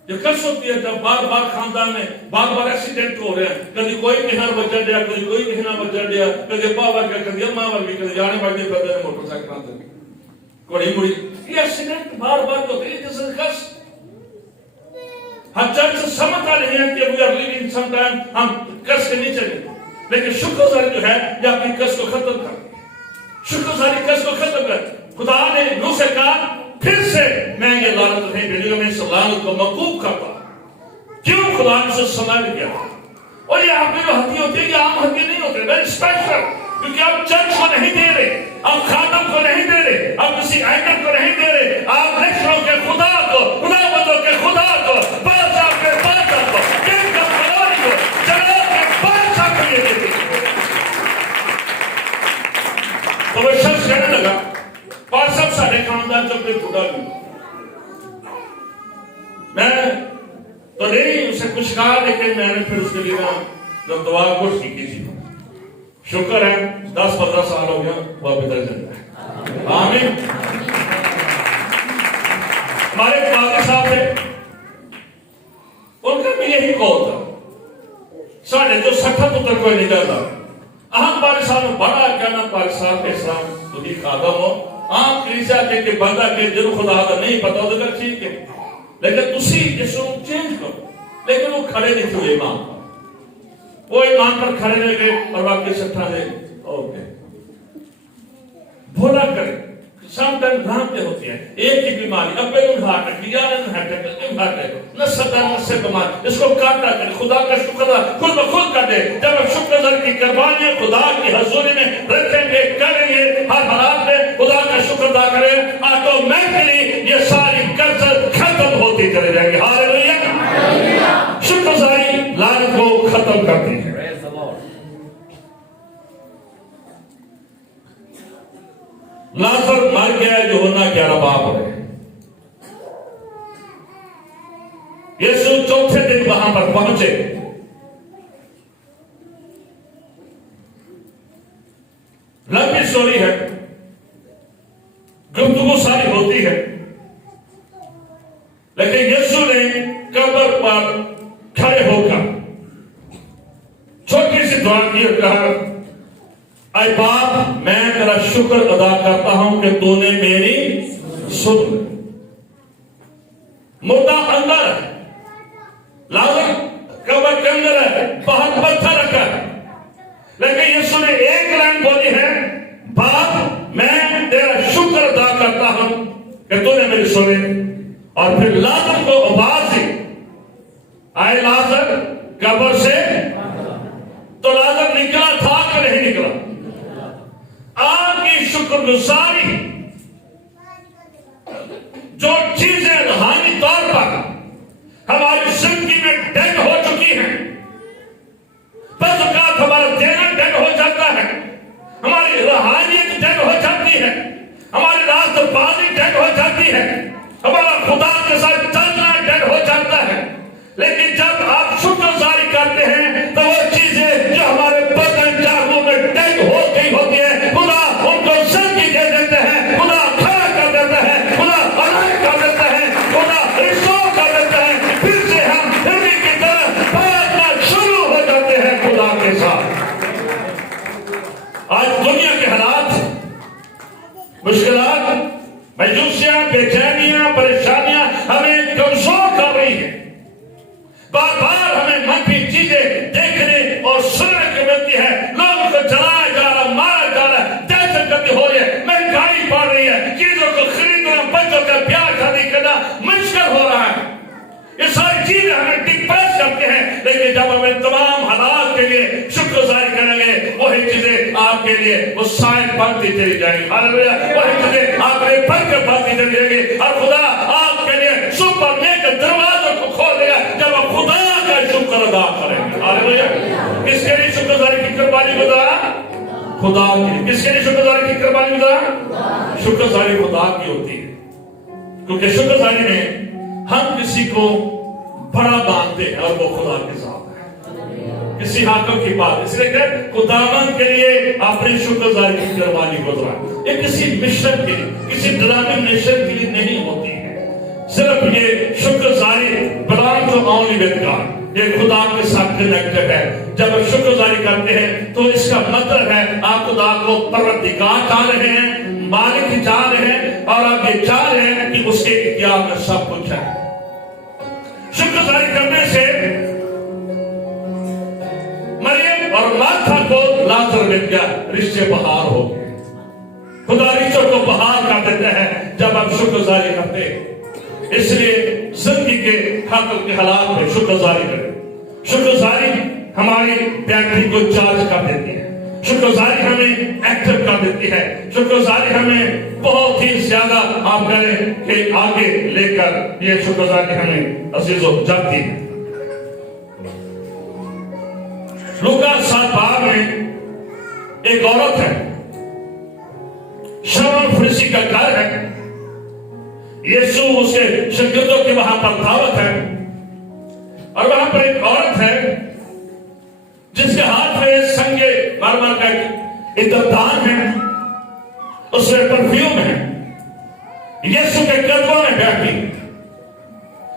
یہ کرس ہوتی ہے جب بار بار خاندان میں بار بار ایکسیڈنٹ ہو رہے ہیں. کبھی کوئی کہاں بچا دیا، کبھی کوئی کہاں بچا دیا، کبھی ابا ور گیا، کبھی اماں ور گئی، کبھی جانے والے پتہ نہیں موٹر سائیکل آتے کوڑی مڑی. یہ ایکسیڈنٹ بار بار ہوتے ہیں. دس از اے کرس. ہم چرچ سمجھتا نہیں ہے کہ we are living some time ہم کرس کے نیچے ہیں، لیکن شکر گزاری جو ہے یہ اپنی کرس کو ختم کر. شکر گزاری کرس کو ختم کر. خدا نے نوح سے کہا پھر سے میں یہ لعنت نہیں بھیجوں گا، میں اس لعنت کو موقوف کرتا ہوں. کیوں؟ خدا نے اسے سمجھ لیا. اور یہ آپ کی جو ہتھی ہوتی ہے یہ عام ہتھی نہیں ہوتے، ویری اسپیشل. کیونکہ آپ چرچ کو نہیں دے رہے، آپ خادم کو نہیں دے رہے، آپ کسی اینکر کو نہیں دے رہے، آپ رشتوں کے خدا کو، خدا بندوں کے خدا کو، بادشاہ کے بادشاہ کو، دن کا خدائی کو، جلال کے بادشاہ کو یہ دیتے. تو وہ شخص کہنے لگا اور سب سارے خاندان جو پہ خدا بھی میں تو نہیں اسے کچھ کہا، لیکن میں نے پھر اس کے لیے جب دعا کچھ کی تھی. شکر ہے 10-15 سال ہو گیا وہ ابھی تک زندہ ہے. آمین. ہمارے قاضی صاحب تھے، ان کا بھی یہی قول تھا ساڑھے جو سکھت اتر کوئی نہیں جاتا. اہم پاکستان میں بڑا کہنا پاکستان کے اسلام تو ہی خادم ہو. عام کلیسا کے بندہ کے جنہوں خدا کا نہیں پتا ہوتا کہ ٹھیک ہے، لیکن اسی جسوں چینج کرو. لیکن وہ کھڑے نہیں تھے ایمان پر، وہ ایمان پر کھڑے رہ گئے اور باقی سٹھا دے اوکے بھولا کرے. سم ٹائم رانتے ہوتی ہیں ایک ہی بیماری، اب بیلون ہارٹ ہے، یارن ہارٹ ہے، ہارٹ ہے، نہ بیمار، اس کو کاٹا کرے. خدا کا شکر خود بخود کر دے. جب ہم شکر در کی قربانی خدا کی حضوری میں رکھیں گے، کریں گے، ہر حالات میں خدا کا شکر ادا کریں، آٹومیٹکلی یہ ساری قرض ختم ہوتی چلے جائیں گے. ہاللیلویہ. شکر گزاری لعنت کو ختم کرتی ہے. لازر مر گیا جو ہونا 11 باپ رہے. یسوع چوتھے دن وہاں پر پہنچے. لمبی سٹوری ہے، گفتگو ساری ہوتی ہے، لیکن یسوع نے قبر پر کھڑے ہو کر چھوٹی سی دعا کی اور کہا اے باپ میں تیرا شکر ادا کرتا ہوں کہ تو نے میری سن. مردہ اندر ہے، لازر قبر کے اندر ہے، باہر پتھر رکھا ہے، لیکن یسوع نے ایک لائن بولی ہے باپ میں تیرا شکر ادا کرتا ہوں کہ تو نے میری سنے. اور پھر لازر کو آواز دی اے لازر قبر سے. تو لازر نکلا تھا کہ نہیں نکلا؟ آپ کی شکر گزاری جو چیزیں روحانی طور پر ہماری زندگی میں ڈیڈ ہو چکی ہیں، بعض اوقات ہمارا دینا ڈیڈ ہو جاتا ہے، ہماری روحانیت ڈیڈ ہو جاتی ہے، ہماری راست بازی ڈیڈ ہو جاتی ہے، ہمارا خدا کے ساتھ چلنا ڈیڈ ہو جاتا ہے. لیکن جب آپ شکر گزاری کرتے ہیں تو وہ چیزیں جو ہمارے بدن کرتے ہیں, لیکن جب ہم ان تمام حالات کے لیے شکر گزاری کریں گے, وہی چیزیں آپ کے لیے وہ سائن بنتی چلی جائیں گی. ہاللیلویا. وہی چیزیں آپ کے برکت بنتی چلی جائیں گی, اور خدا آپ کے لیے سپر نیک دروازوں کو کھول دے گا جب آپ خدا کا شکر ادا کریں گے. ہاللیلویا. کس کے لیے شکر گزاری کی قربانی خدا کی. کس کے لیے شکر گزاری کی قربانی خدا؟ شکر گزاری خدا کی ہوتی ہے, کیونکہ شکر گزاری میں ہم کسی کو بڑا مانتے ہیں اور وہ خدا کے ساتھ ہے, کسی حاکم کی بات. اس لیے کہ خداوند کے لیے اپنی شکر گزاری کی قربانی گزرا, یہ کسی مشن کے لیے, کسی ڈرامے مشن کے لیے نہیں ہوتی ہے. صرف یہ شکر گزاری belongs to only with God, یہ خدا کے ساتھ کنیکٹڈ ہے. جب آپ شکر گزاری کرتے ہیں تو اس کا مطلب ہے آپ خدا کو پروردگار جان رہے ہیں, مالک جان رہے ہیں, اور آپ یہ جان رہے ہیں کہ اس کے اختیار میں سب کچھ ہے. شکر گزاری کرنے سے مریم اور مارتھا کو لازر مل گیا, رشتے بحال ہو گئے. خدا رشتوں کو بحال کر دیتا ہے جب آپ شکر گزاری کرتے ہیں. اس لیے زندگی کے حق کے حالات میں شکر گزاری کریں. شکر گزاری ہماری بیٹری کو چارج کر دیتی ہے, شکر گزاری ہمیں ایکٹیو کر دیتی ہے, شکر گزاری ہمیں بہت ہی زیادہ آپ کریں کہ آگے لے کر یہ شکر گزاری ہمیں عزیزوں جاتی ہے. لوکا 7:12 میں ایک عورت ہے, شمعون فریسی کا گھر ہے. یسوع اس کے شاگردوں کی وہاں پر دعوت ہے, اور وہاں پر ایک عورت ہے جس کے ہاتھ میں سنگے مرمر کا عطردان ہے, اس میں پرفیوم ہے. یسوع کے قدموں میں بیٹھی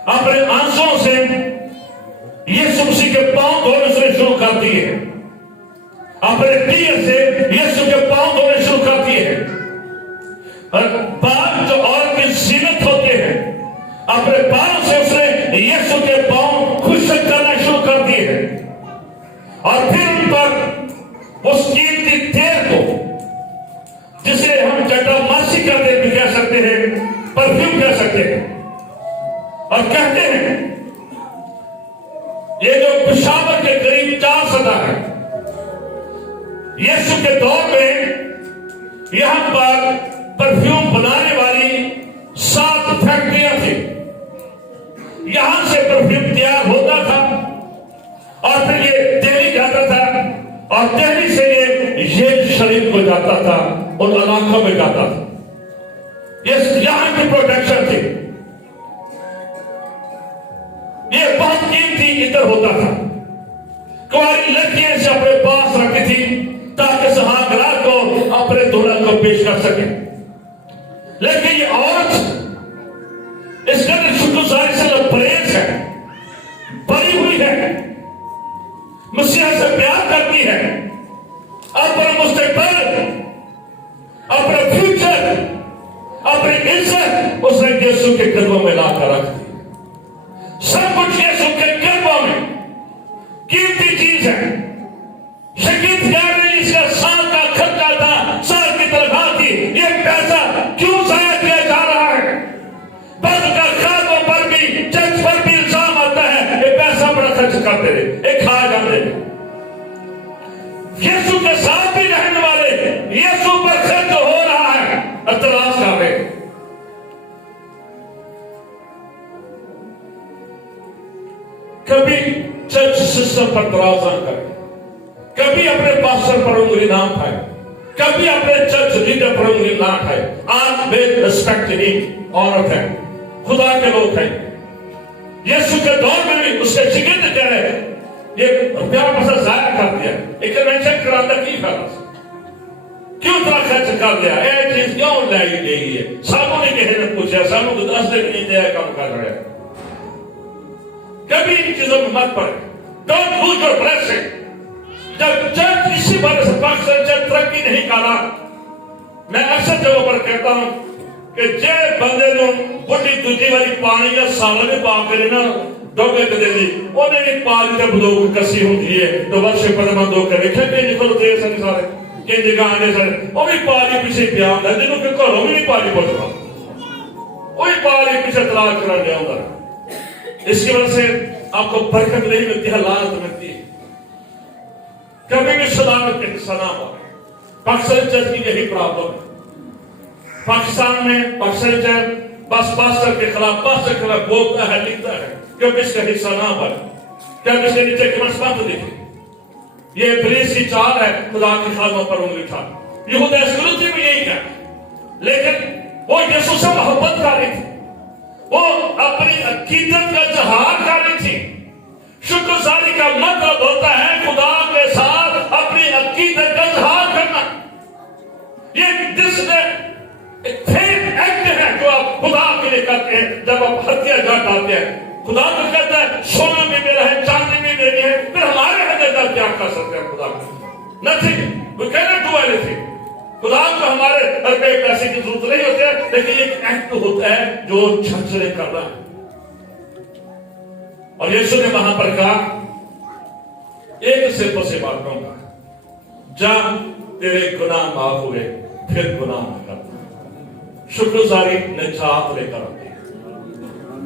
اپنے آنسوں سے یسوع مسیح کے پاؤں دھونے سے شروع کرتی ہے, اپنے تیر سے یسوع کے پاؤں دھونے شروع کرتی ہے. اور بال جو عورت کی زینت ہوتے ہیں, اپنے بالوں سے اس نے یسوع کے پاؤں خشک کرنا شروع کر دیے ہیں, اور پھر ان پر اس قیمتی تیل کو, جسے ہم جٹاماسی کا تیل بھی کہہ سکتے ہیں, پرفیوم کہہ سکتے ہیں, اور کہتے ہیں یہ جو پشاور کے قریب 4 صدا ہے. یسوع کے دور میں یہاں پر پرفیوم بنانے والی 7 فیکٹریاں تھیں. یہاں سے پرفیوم تیار ہوتا تھا اور پھر یہ دہلی جاتا تھا, اور دہلی سے یہ یل شریف کو جاتا تھا, ان علاقوں میں جاتا تھا. یہ یہاں کی پروڈکشن تھی. یہ بہت قیمتی عطر ہوتا تھا. کماری لڑکیاں سے اپنے پاس رکھتی تھی تاکہ سہاگرہ کو اپنے دلہن کو پیش کر سکے. لیکن یہ عورت اس کا شکر گزاری سے پرہیز ہے, بری ہوئی ہے, مسیح سے پیار کرتی ہے, اپنا مستقبل, اپنا فیوچر, اپنی عزت اس نے یسوع کے قدموں میں لا کر رکھ دی. سب کچھ یسوع کے قدموں میں قیمتی چیز ہے. شکیت کہہ رہی اس کا سال کا خرچہ تھا, سال کی تنخواہ تھی, یہ پیسہ کیوں ضائع کیا جا رہا ہے؟ بعض کا خادموں پر بھی, چرچ پر بھی الزام آتا ہے یہ پیسہ بڑا خرچ کرتے رہے, ایک کھا جاتے رہے. یسوع کے ساتھ بھی رہنے والے یسوع پر خرچ ہو رہا ہے, اعتراض کر رہے. کبھی چرچ سسٹم پر اعتراض نہ کرے, کبھی اپنے پاسٹر پر انگلی نہ اٹھائے, کبھی اپنے چرچ لیڈر پر انگلی نہ اٹھائے. آپ بے ریسپیکٹ نہیں, عورت ہے, خدا کے لوگ ہیں. یسوع کے دور میں بھی اس کے شاگرد کہہ رہے یہ روپیہ پیسہ ضائع کر دیا, ایک کنونشن کراتا کی فائدہ, کیوں اتنا خرچ کر دیا, یہ چیز کیوں لائی گئی ہے. ساموں نے کہنے نے پوچھا, ساموں کو 10 دن نہیں دیا, کام کر رہے ہیں. کبھی ان چیزوں میں مت پڑے. Don't lose your blessing. جب چرچ اسی وجہ سے پاکستان چرچ ترقی نہیں کر رہا, میں اکثر جگہوں پر کہتا ہوں کہ جے بندے نو بڑی دوجی والی پانی کا سالن میں پا کے نا ڈوبے کے دے دی, انہیں بھی پانی جب دو کسی ہوتی ہے تو ورشے پر میں دو کے دیکھیں کہ نکلو دے سن سارے کہ جگہ آنے سارے وہ بھی پانی پیچھے پیا ہوتا ہے, جنہوں کے گھروں میں بھی پانی پہنچتا, وہی پانی پیچھے تلاش کرا گیا ہوتا ہے. اس کی وجہ سے آپ کو برکت نہیں ملتی ہے، لعنت ملتی ہے۔ کبھی بھی سلامت کا حصہ نہ ہو۔ پاکستان چرچ کی یہی پرابلم ہے۔ پاکستان میں پاکستان چرچ بس پاسٹر کے خلاف بولتا ہے، لکھتا ہے کہ اب اس کا حصہ نہ بنے، کیا اس کے نیچے کمرس مت لکھے۔ یہ ابلیس کی چال ہے، خدا کے خادموں پر انگلی اٹھا۔ یہودیہ اسکریوطی بھی یہی کہا، لیکن وہ یسوع سے محبت کر رہی تھی، وہ اپنی عقیدت کا اظہار کر رہی تھی۔ شکرگزاری کا مطلب ہوتا ہے خدا کے ساتھ اپنی عقیدت کا اظہار کرنا۔ یہ ایکٹ ہے جو آپ خدا کے لیے کرتے ہیں۔ جب آپ ہتھیار ڈالتے ہیں، خدا تو کہتا ہے سونا بھی میرا ہے، چاندی بھی میری ہے، پھر ہمارے ہتھیار کیا کر سکتے ہیں خدا کو؟ Nothing, we cannot do anything۔ خدا کو ہمارے روپے پیسے کی ضرورت نہیں ہوتی ہے، لیکن ایک ایکٹ ہوتا ہے جو چھنچرے کر رہا ہے۔ اور یسوع نے وہاں پر کہا، ایک سمپل سی بات کہوں گا، جا تیرے گناہ معاف ہوئے، پھر گناہ نہ کرنا۔ شکرگزاری نجات لے کر آتی ہے،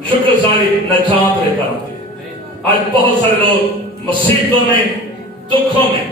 شکرگزاری نجات لے کر آتی ہے۔ آج بہت سارے لوگ مصیبتوں میں، دکھوں میں،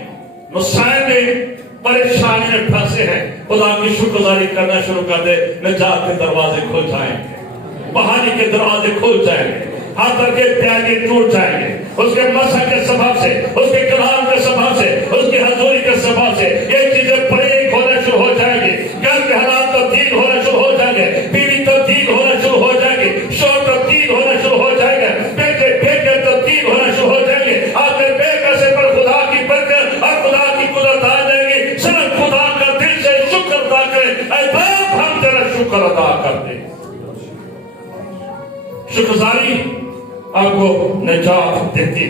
مسائل میں، پریشانی میں پھنسے ہیں۔ خدا کی شکرگزاری کرنا شروع کر دے، نجات کے دروازے کھل جائیں گے، بہانے کے دروازے کھل جائیں گے، آدر کے پیالے ٹوٹ جائیں گے۔ اس کے مسح کے سبب سے، اس کے کلام کے سبب سے، اس کی حضوری کے سبب سے یہ چیزیں بریک ہونا شروع ہو جائیں گی۔ گھر کے حالات تبدیل ہونا شروع ہو جائیں گے، بیوی تبدیل ہونا شروع ہو جائیں گے، شوہر تبدیل ہونا شروع ہو جائیں گے، بیٹے تبدیل ہونا شروع ہو جائیں گے۔ آخر بے کیسے پر خدا کی برکت اور خدا کی قدرت آ جائے گی۔ صرف خدا کا دل سے شکر ادا کریں، اے باپ ہم تیرا شکر ادا کرتے ہیں۔ شکرگزاری آپ کو نجات دیتی۔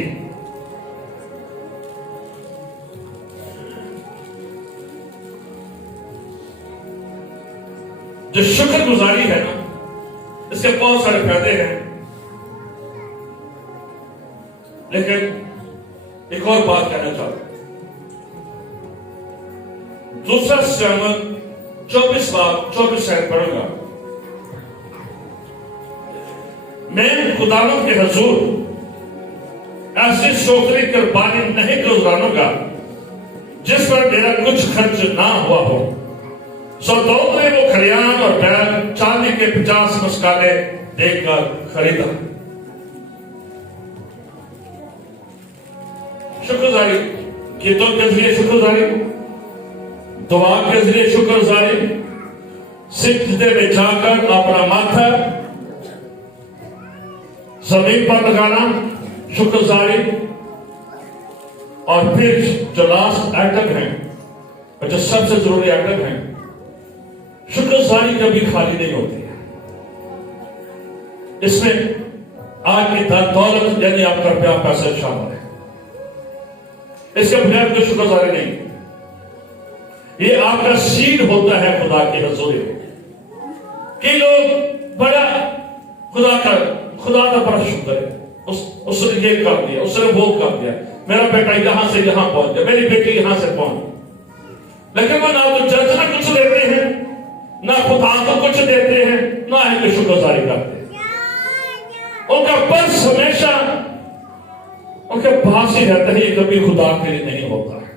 جو شکر گزاری ہے نا، اس کے بہت سارے فائدے ہیں، لیکن ایک اور بات کہنا چاہتا ہوں۔ دوسرا سیموئیل 24:24 پڑھوں گا۔ میں خداوند کے حضور ایسی شوخری قربانی نہیں گزرانوں گا جس پر میرا کچھ خرچ نہ ہوا ہو۔ سو داؤد نے وہ کھلیان اور بیل چاندی کے 50 مسکالے دیکھ کر خریدا۔ شکرگزاری گیتوں کے ذریعے شکرگزاری، دعا کے ذریعے شکرگزاری، سجدے میں جا کر اپنا ماتھا زمین پر لگانا شکرگزاری، اور پھر جو لاسٹ آئٹم ہے اور جو سب سے ضروری آئٹم ہے، شکرگزاری کبھی خالی نہیں ہوتی ہے۔ اس میں آج کی دولت یعنی آپ کا روپیہ پیسے شامل ہے، اس کے بغیر کوئی شکرگزاری نہیں۔ یہ آپ کا سیڈ ہوتا ہے خدا کی حضوری میں۔ کئی لوگ بڑا خدا کا بڑا شکر ہے، اس نے یہ کر دیا، اس نے وہ کر دیا، میرا بیٹا یہاں سے یہاں پہنچ گیا، میری بیٹی یہاں سے پہنچ گئی، لیکن وہ نہ تو چرچ میں کچھ دیتے ہیں، نہ خدا کو کچھ دیتے ہیں، نہ ہی کوئی شکرگزاری کرتے ہیں۔ ان کا پرس ہمیشہ ان کے پاس ہی رہتا ہے، یہ کبھی خدا کے لیے نہیں ہوتا ہے۔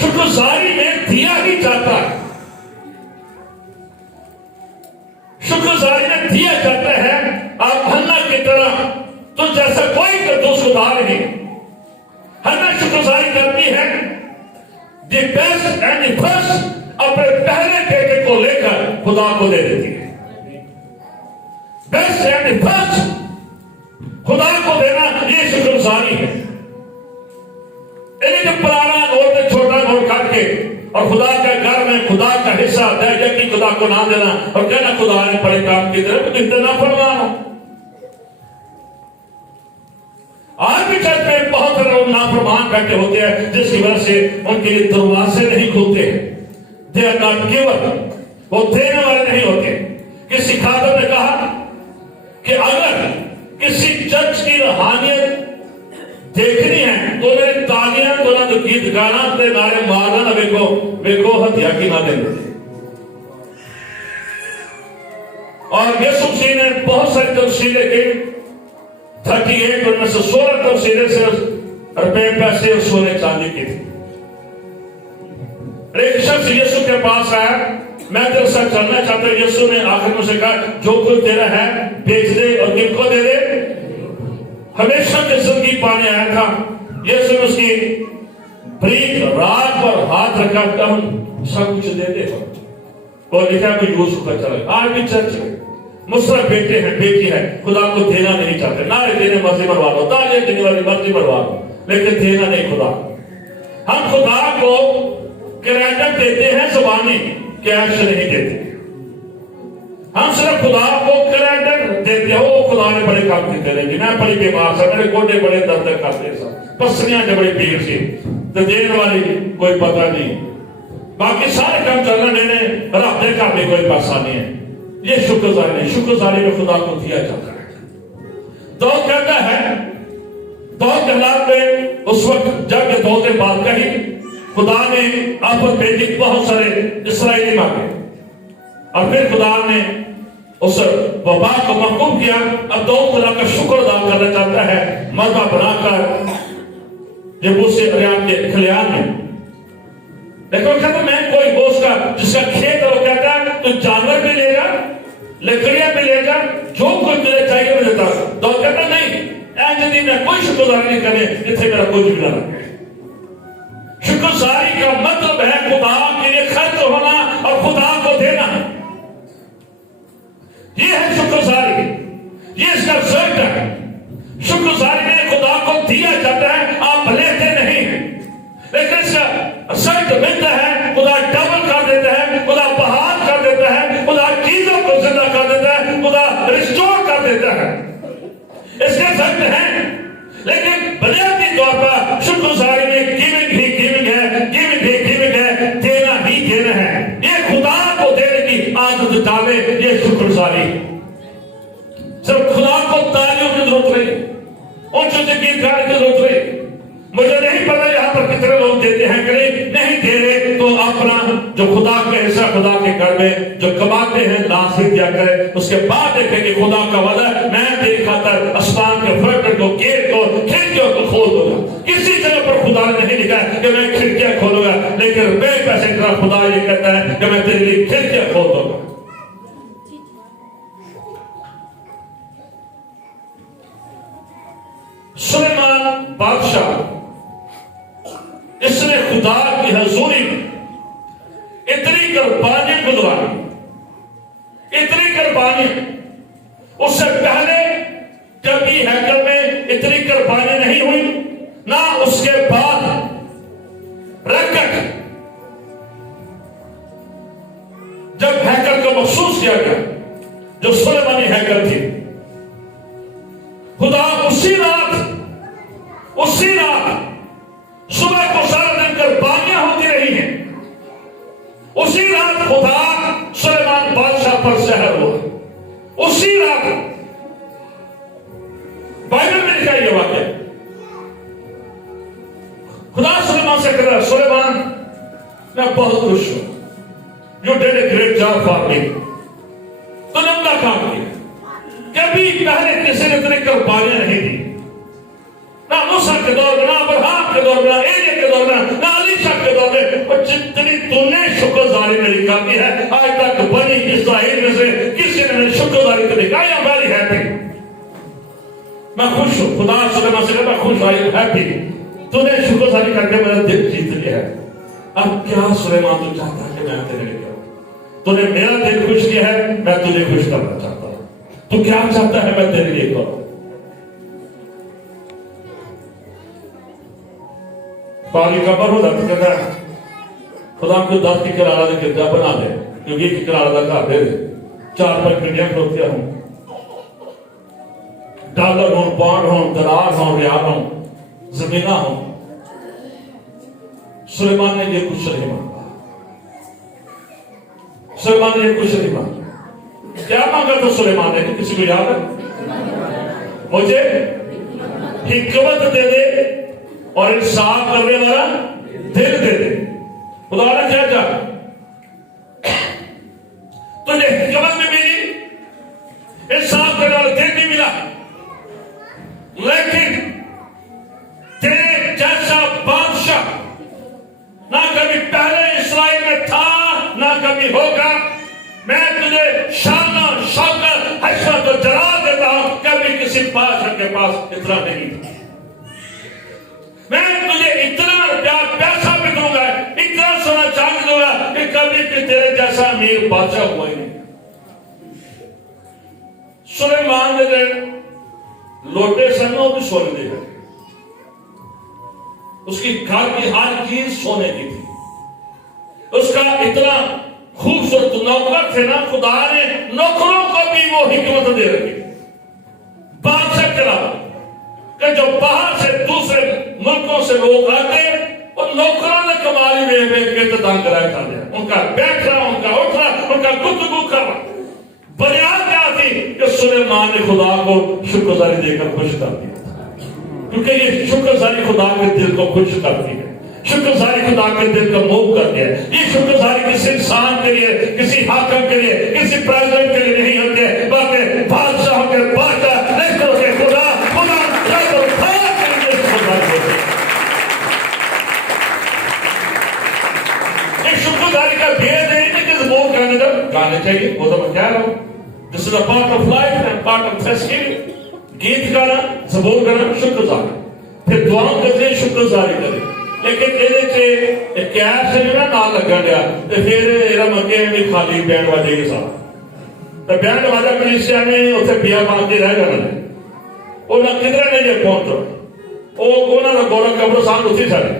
شکرگزاری میں دیا ہی جاتا ہے، شکرگزاری میں دیا جاتا ہے۔ آپ ہنہ کی طرح تو جیسا کوئی قدوس خدا نہیں، ہنہ شکرگزاری کرتی ہے، the best and the first اپنے پہلے بیٹے کو لے کر خدا کو دے دیتی ہے۔ بیسٹ اینڈ دی فرسٹ خدا کو دینا، یہ شکرگزاری ہے۔ انہیں جو پرانا نوٹ چھوٹا نوٹ کاٹ کے اور خدا کے گھر میں خدا کا حصہ دے دے کہ خدا کو نہ دینا اور کہنا خدا نے بڑے کام کی طرف اتنا فرمانا۔ آج بھی چرچ میں بہت سارے لوگ نافرمان بیٹھے ہوتے ہیں، جس کی وجہ سے ان کے لیے دروازے نہیں کھلتے۔ دے آر ناٹ گیور، وہ دینے والے نہیں ہوتے۔ کسی خادم نے کہا کہ اگر کسی چرچ کی روحانیت دیکھنی ہے تو میری تالیاں تو نہ تو گیت گانا تے نعرے مارنا نہ ویکو ہتھیا کی نہ دیں گے۔ اور یسوع مسیح نے بہت ساری تفصیلیں کی 38 ان میں سے 16 تفسیریں سے روپے پیسے اور سونے چاندی کی تھی. ایک شخص یسوع کے پاس آیا, میں تیرے ساتھ چلنا چاہتا ہوں. یسوع نے آخر میں سے کہا جو کچھ تیرا ہے بیچ دے اور کن کو دے دے. ہمیشہ کی زندگی پانے آیا تھا. یسوع نے اس کی بریک رات پر ہاتھ رکھا کہ ہم سب کچھ دے دے. اور لکھا کہ یوسف کا چلا. آج بھی چرچ میں مصرف بیٹے ہیں بیٹی ہے خدا کو دینا نہیں چاہتے. نعرے دینے مرضی مروا دو, تالیاں دینے والی مرضی مروا دو, لیکن دینا نہیں خدا. ہم خدا کو کریڈٹ دیتے ہیں زبانی, کیش نہیں دیتے. ہم صرف خدا کو کریڈٹ دیتے ہو خدا نے بڑے کام کیتے رہے. میں بڑی بیمار تھا, میرے گوڈے بڑے درد کرتے تھے, پسلیاں جو بڑی پیر سی, تو دینے والی کوئی پتہ نہیں. باقی سارے کام چلنا دینے رب دے کا بھی کوئی پیسہ نہیں ہے. یہ شکر گزاری نہیں. شکر گزاری میں خدا کو دیا جاتا ہے. داؤد کہتا ہے, داؤد کے حالات میں اس وقت جب یہ داؤد نے بات کہی, خدا نے آپ پر بیٹی بہت سارے اسرائیلی مانگے اور پھر خدا نے اس وبا کو محکوم کیا. اب داؤد خدا کا شکر ادا کرنا چاہتا ہے. مذبح بنا کر یہ موسیٰ اریان کے کھلیان میں, لیکن کہتا میں کوئی گوشت کا جس کا کھیت ہے وہ کہتا ہے تو جانور بھی لے جا, لکڑیاں بھی لے جا, جو کچھ مجھے چاہیے میں دیتا. داؤد کہتا نہیں, اے جدی میں کوئی شکر گزاری نہیں کرنے جتنے میرا کچھ بھی نہ لگے. شکر گزاری کا مطلب ہے خدا کے لیے خرچ ہونا اور خدا کو دینا. یہ ہے شکر گزاری, یہ اس کا رزلٹ ہے. شکر گزاری میں خدا کو دیا جاتا ہے, آپ لیتے نہیں, لیکن اس کا رزلٹ ملتا ہے. خدا ڈبل کر دیتا ہے, خدا بحال کر دیتا ہے, خدا چیزوں کو زندہ کر دیتا ہے, خدا ریسٹور کر دیتا ہے. اس کے رزلٹ ہیں. لیکن بنیادی طور پر شکر گزاری میں گیونگ ہی گیونگ ہے, گیونگ ہی گیونگ ہے, دینا ہی دینا ہے. یہ خدا کو دینے کی عادت ڈالے, یہ شکر گزاری. صرف خدا کو تالیوں کی ضرورت نہیں, اونچے سے گیت گانے کی ضرورت نہیں. مجھے نہیں پتا یہاں پر کتنے لوگ دیتے ہیں کہ نہیں دے رہے تو اپنا جو خدا کا حصہ خدا کے گھر میں جو کماتے ہیں ناصر دیا کرے. اس کے بعد دیکھیں کہ خدا کا وعدہ ہے میں تیری خاطر آسمان کے فرقٹ کو, گیٹ کو, کھڑکیوں کو کھول دوں گا. کسی جگہ پر خدا نے نہیں لکھا ہے کہ میں کھڑکیاں کھولوں گا, لیکن بے پیسے کا خدا یہ کہتا ہے کہ میں تیرے لیے کھڑکیاں کھول دوں گا. سلیمان بادشاہ اس نے خدا کی حضوری میں اتنی قربانی گزاری, اتنی قربانی. اس سے پہلے کبھی ہیکل میں اتنی قربانی نہیں ہوئی, نہ اس کے بعد. رکعت جب ہیکل کو مخصوص کیا گیا جو سلیمانی ہیکل تھی, خدا اسی رات صبح کو سارا دن قربانیاں ہوتی رہی ہیں. اسی رات خدا سلیمان بادشاہ پر سحر ہوا. اسی رات بائبل میں لکھا یہ واقعہ. خدا سلیمان سے کہہ رہا, سلیمان میں بہت خوش ہوں, you did a great job for me. تو نے اپنا کام کیا. کبھی پہلے کسی نے اتنی قربانیاں نہیں دی, نہ موسیٰ کے دور میں, نہ ابراہیم کے دور میں, نہ ایلیہ کے دور میں, نہ علیشا کے دور میں. اور جتنی تو نے شکر گزاری میری کافی ہے, آج تک بنی اسرائیل میں سے کسی نے میری شکر گزاری کو دیکھا. آئی ایم ویری ہیپی, میں خوش ہوں. خدا سلیمان سے کہا میں خوش, آئی ایم ہیپی. تو نے شکر گزاری کر کے میرا دل جیت لیا ہے. اب کیا سلیمان تو چاہتا ہے کہ میں تیرے لیے کروں. تو نے میرا دل خوش کیا ہے, میں تجھے خوش کرنا چاہتا ہوں. تو کیا چاہتا ہے میں تیرے لیے کروں. پانی کا بر ہو جاتا کہتا ہے خدا کو دس کی کرارہ دے گرجا بنا دے, کیونکہ ایک کرارہ دا گھر دے دے. 4-5 گڈیاں کھڑوتیاں ہوں, ڈالر ہوں, پاؤنڈ ہوں, دینار ہوں, ریال ہوں, زمینہ ہوں. سلیمان نے یہ کچھ نہیں مانگا. سلیمان نے یہ کچھ نہیں مانگا. کیا مانگا تھا سلیمان نے, کسی کو یاد ہے؟ مجھے حکمت دے دے اور انصاف کرنے والا دل دے دے. خدا نے کیا چاہا, تجھے حکمت بھی ملی, انصاف کرنے والا دل بھی ملا. کسی بادشاہ کے پاس اتنا نہیں تھا. میں تجھے اتنا پیسہ بھی دوں گا, اتنا سونا چاندی دوں گا کہ کبھی بھی تیرے جیسا امیر بادشاہ ہوا ہی نہیں. سلیمان نے لوٹے سنوں بھی سونے دے گئے. اس کی گھر کی ہر چیز سونے کی تھی. اس کا اتنا خوبصورت نوکر تھے نا, خدا نے نوکروں کو بھی وہ حکمت دے رکھی بادشاہ کے علاوہ, کہ جو باہر سے دوسرے ملکوں سے لوگ آتے اور نوکروں نے کمالی میں کے تدان کرائے تھا. ان کا بیٹھنا, ان کا اٹھنا, ان کا گفتگو کرنا, بنیاد کیا تھی کہ سلیمان نے خدا کو شکر گزاری دے کر خوش کر دیا تھا. کیونکہ یہ شکر گزاری خدا کے دل کو خوش کرتی ہے, شکر گزاری خدا کے دل کا موہ کرتی ہے. یہ شکر گزاری کسی انسان کے لیے, کسی حاکم کے لیے, کسی پریزیڈنٹ کے لیے نہیں ہوتی ہے, بلکہ بادشاہ کے بادشاہ نہیں کرو کہ خدا گانے چاہیے. وہ تو میں کہہ رہا ہوں, this is a part of life and part of Thanksgiving. گیت گانا, زبور گانا, شکر گزاری, پھر دعاؤں کرتے شکر گزاری کرے. لیکن یہ کیب سے جو نا لگن گیا تو پھر یہ منگے بھی خالی بینڈ باجے کے ساتھ. تو بینڈ باجا کلیسیا میں اتنے پیا مان کے رہ جانا ہے. وہ نہ کدھر نہیں جائے پہنچ, وہ گورا قبرستان اتھی چڑھے.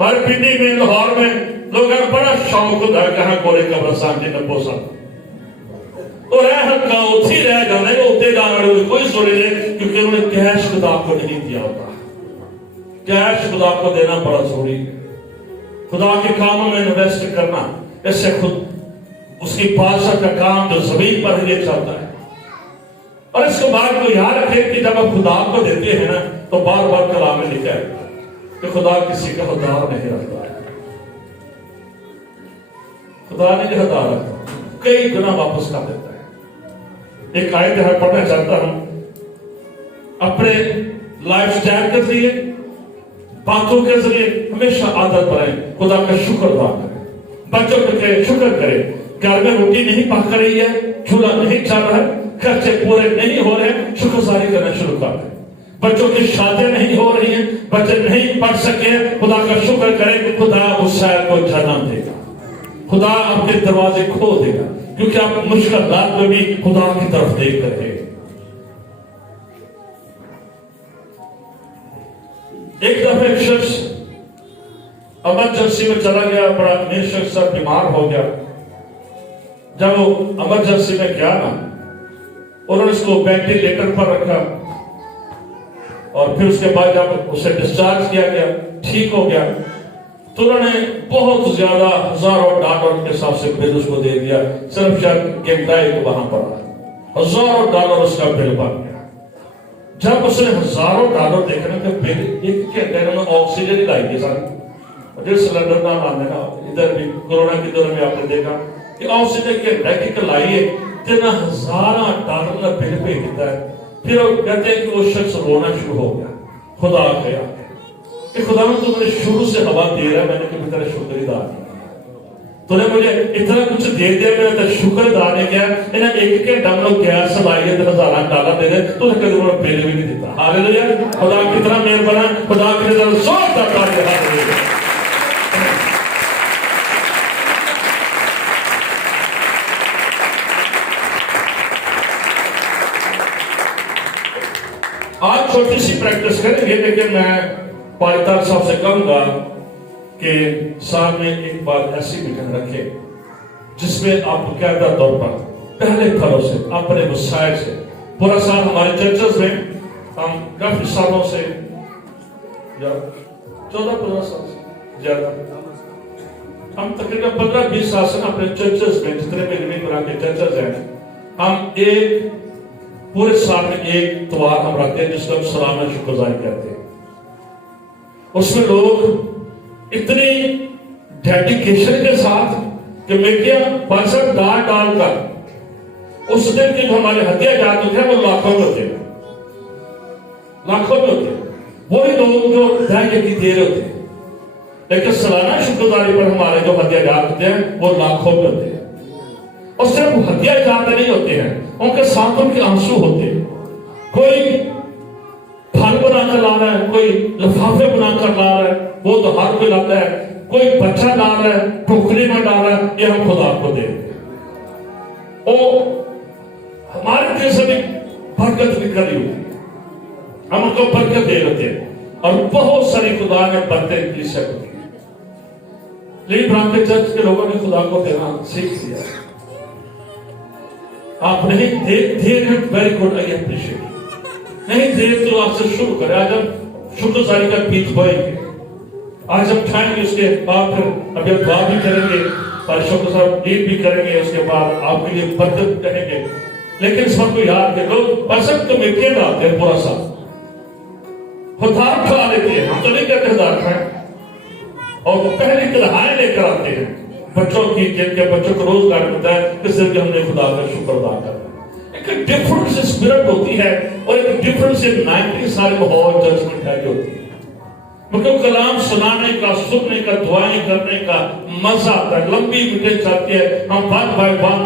ہر پنڈی میں, لاہور میں لوگوں کا بڑا شوق ہوتا ہے کہ ہاں گورے قبرستان کے نبو ساتھ تو رہ اتھی رہ جانے وہ اتنے جانے کوئی سوری نہیں, کیونکہ انہوں نے کیش خدا کو نہیں دیا ہوتا. کیش خدا کو دینا بڑا ضروری ہے. خدا کے کاموں میں انویسٹ کرنا, اس سے خود اس کی بادشاہ کا کام جو زمین پر یہ چلتا ہے. اور اس کے بعد کو یاد رکھے کہ جب آپ خدا کو دیتے ہیں نا تو بار بار کلام میں لکھا ہے کہ خدا کسی کا حقدار نہیں رکھتا ہے. خدا نے جو حقدار رکھتا کئی گنا واپس کر دیتا ہے. ایک آیت ہے پڑھنا چاہتا ہوں. اپنے لائف سٹائل کے ذریعے, باتوں کے ذریعے ہمیشہ عادت بنائیں خدا کا شکر ادا کریں. بچوں کے شکر کریں. گھر میں روٹی نہیں پک رہی ہے, چولہا نہیں چل رہا ہے, خرچے پورے نہیں ہو رہے ہیں, شکر گزاری کرنا شروع کر دیں. بچوں کی شادیاں نہیں ہو رہی ہیں, بچے نہیں پڑھ سکے, خدا کا شکر کریں کہ خدا اس شاعر کو جنم دے گا, خدا آپ کے دروازے کھول دے گا, کیونکہ آپ مشکل حالات میں بھی خدا کی طرف دیکھ رہے ہیں. ایک دفعہ ایک شخص ایمرجنسی میں چلا گیا, بڑا امیر شخص بیمار ہو گیا. جب وہ ایمرجنسی میں گیا نا, انہوں نے اس کو وینٹیلیٹر پر رکھا, اور پھر اس کے بعد جب اسے ڈسچارج کیا گیا, ٹھیک ہو گیا, تو انہوں نے بہت زیادہ $1000 کے حساب سے بل اس کو دے دیا. صرف شاید گھنٹہ کو وہاں پڑا, $1000 اس کا بل بن گیا. جب اس نے $1000 دیکھنا کہ بل, ایک گھنٹے میں آکسیجن ہی لائی گئی ساری, 1.5 سلنڈر نہ لانے کا. ادھر بھی کورونا کی دور میں آپ نے دیکھا کہ آکسیجن کے گھنٹے کی لائی ہے, اتنا $1000 کا بل پہ دیتا ہے. پھر وہ کہتے ہیں کہ وہ شخص رونا شروع ہو گیا. خدا گیا کہ خدا تو مجھے شروع سے ہوا دے رہا ہے, میں نے کبھی تیرا شکر ادا کیا, تو نے مجھے اتنا کچھ دے دیا, میں نے شکر ادا نہیں کیا. انہیں ایک گھنٹہ میں لوگ گیس لائی ہے, $1000 دے دے, تو نے کبھی انہوں نے بل بھی نہیں دیتا. ہاللیلویا, خدا کتنا مہربان ہے, خدا کی نظر سب تک آگے ہاللیلویا. آج چھوٹی سی پریکٹس کریں گے, لیکن میں پالتار صاحب سے کہوں گا کہ سامنے ایک بار ایسی میٹنگ رکھے جس میں آپ باقاعدہ طور پر پہلے پھلوں سے, اپنے وسائل سے, پورا سال ہمارے چرچز میں ہم کافی سالوں سے, 14-15 سال سے زیادہ, ہم تقریباً 15-20 سال سے اپنے چرچز میں, جتنے بھی نئی طرح کے چرچز ہیں, ہم ایک پورے سال میں ایک تہوار ہم رکھتے ہیں جس کو ہم سلام شکر گزاری کہتے ہیں. اس میں لوگ اتنی ڈیڈیکیشن کے ساتھ کہ میٹیاں بسر ڈال ڈال کر اس دن کے جو ہمارے ہتھیار جات ہوتے ہیں وہ لاکھوں میں ہوتے ہیں, لاکھوں میں ہوتے ہیں. وہی لوگ جو دہائے کی دیر ہوتے ہیں, لیکن سالانہ شکر گزاری پر ہمارے جو ہتھیار جات ہوتے ہیں وہ لاکھوں میں ہوتے ہیں. اور صرف ہدیہ جاتے نہیں ہوتے ہیں، ان کے ساتھ ان کے آنسو ہوتے ہیں. کوئی پھل بنا کر لا رہا ہے، کوئی لفافے بنا کر لا رہا ہے، وہ تو ہاتھ میں لاتا ہے، کوئی بچہ لا رہا ہے، ٹوکری میں ڈال رہا ہے، یہ ہم خدا کو دے. اور ہمارے دل سے بھی برکت نکلی ہوتی، ہم ان کو برکت دے رہتے ہیں، اور بہت ساری خدا نے برکتیں کی سے ہوتی. لیکن برانکے چرچ کے لوگوں نے خدا کو دینا سیکھ لیا. آپ نہیں دیر it very good, I appreciate. نہیں دیر تو آپ سے شروع کریں. آج ہم شکرگزاری کا گیت بوئیں گے، آج ہم کھائیں گے، اس کے بعد پھر ابھی ہم دعا بھی کریں گے، اور شکر صاحب گیت بھی کریں گے، اس کے بعد آپ کے لیے برکت کہیں گے. لیکن اس وقت کو یاد کہ لوگ پسند کمیٹیاں ڈالتے ہیں پورا سال، خدا کھلا لیتے ہیں. ہم تو نہیں کہتے خدا کھائیں، اور پہلی تنہائیں لے کر آتے ہیں بچوں کی، جن کے بچوں کو روزگار ملتا ہے، اس سے کہ ہم نے خدا کا شکر ادا کرنا. ایک ڈفرنس اسپرٹ ہوتی ہے، اور ایک ڈفرنس 90 سال ماحول ججمنٹ ہے جو ہوتی ہے. مطلب کلام سنانے کا، سننے کا، دعائیں کرنے کا مزہ آتا ہے. لمبی میٹنگ چلتی ہے، ہم 1 by 1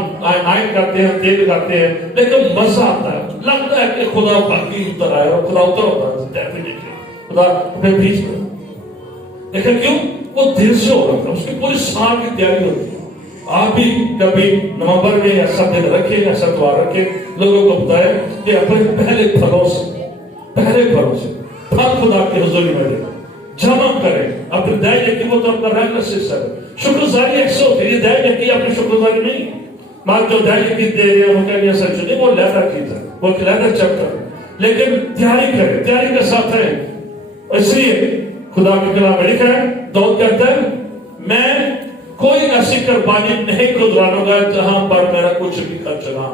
نائٹ کرتے ہیں، دن کرتے ہیں، لیکن مزہ آتا ہے. لگتا ہے کہ خدا باقی اتر آئے، اور خدا اتر ہوتا ہے ڈیفینیٹلی خدا اپنے بیچ میں. لیکن کیوں؟ وہ دل سے ہو رہا ہے، اس کی پوری سال کی تیاری ہوتی ہے. آپ بھی کبھی نومبر میں ایسا دن رکھیں، ایسا دعا رکھیں، لوگوں کو بتائیں کہ اپنے پہلے پھلوں سے پھل خدا کی حضوری میں دیں، جمع کریں. اپنے دائیں یقین وہ تو اپنا ریگولر سسٹم ہے. شکرگزاری ایک سو ہوتی ہے، یہ دائیں یقین اپنی شکرگزاری نہیں. مات جو دائیں یقین دے رہے ہیں وہ کہہ رہے ہیں سچ نہیں، وہ لیدر کی تھا، وہ لیدر چپٹر. لیکن تیاری کریں، تیاری کے ساتھ رہیں. اس لیے خدا کے کلام میں لکھا ہے، داؤد کہتا ہے میں کوئی ایسی قربانی نہیں گزرانوں گا جہاں پر میرا کچھ بھی خرچ نہ.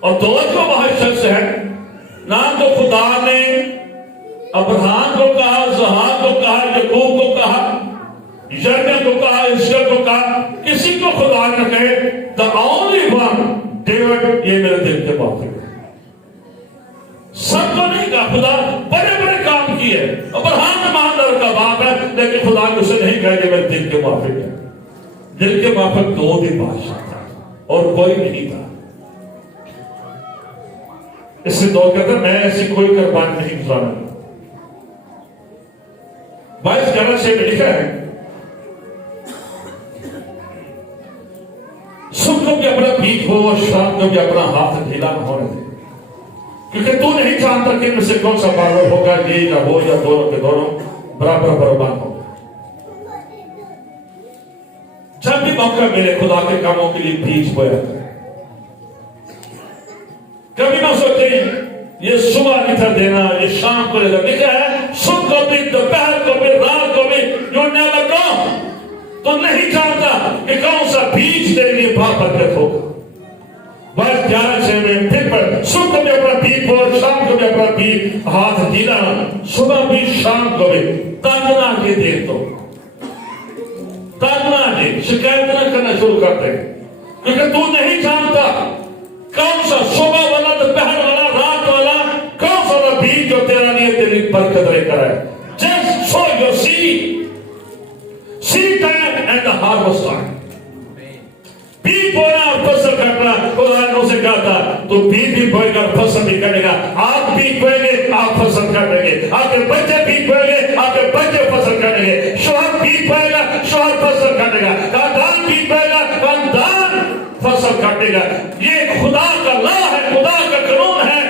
اور داؤد کو وہاں شخص ہے، نہ تو خدا نے ابراہیم کو کہا، زہار کو کہا، یعقوب کو کہا، یرمیہ کو کہا، اسحاق کو کہا، کسی کو خدا نہ کہے the only one ڈیوڈ یہ میرے دل کے موافق ہے. سب کو نہیں کہا. خدا بڑے بڑے کام کیے، ابراہیم مہاندر کا باپ ہے، لیکن خدا نے اسے نہیں کہا کہ میرے دل کے موافق ہے. دل کے موافق دو ہی بادشاہ تھا اور کوئی نہیں تھا. اس سے دو کہتا میں ایسی کوئی قربانی نہیں گزارا. 22:11 میں لکھا ہے صبح کو بھی اپنا بیج ہو اور شام کو بھی اپنا ہاتھ ڈھیلا نہ ہونے دے، کیونکہ تو نہیں جانتا کہ ان میں سے کون سا برابر ہوگا، یہ یا وہ یا دونوں کے دونوں برابر برابر ہوگا. جب بھی موقع ملے خدا کے کاموں کے لیے بیج بویا کرے. کبھی نہ سوچیں یہ صبح لکھا دینا، یہ شام کو لکھا ہے صبح کو بھی، دوپہر کو بھی، رات کو بھی. یو نیور نو، تو نہیں جانتا کہ کون سا بیج تیرے لیے برکت ہوگا. 22:11 میں پھر پر صبح کو بھی اپنا بیج بو، شام کو بھی اپنا بیج ہاتھ ڈھیلا، صبح بھی شام کو بھی. تاننا کے دے تو تاننا دے، شکایت نہ کرنا شروع کرتے ہیں، کیونکہ تو نہیں جانتا کون سا صبح والا، دوپہر والا، رات والا، کون سا بیج جو تیرا لیے تیری برکت لے کر آئے. Just sow your seed time and the harvest time. بیج بونا اور فصل کاٹنا. خدا نے اسے کہا تھا تو بیج بھی بوئے گا، فصل بھی کٹے گا. آپ بیج بوئیں گے، آپ فصل کاٹیں گے. آپ کے بچے بیج بوئیں گے، آپ کے بچے فصل کاٹیں گے. شوہر بیج بوئے گا، شوہر فصل کاٹے گا. خاندان بیج بوئے گا، خاندان فصل کاٹے گا. یہ خدا کا لا ہے، خدا کا قانون ہے.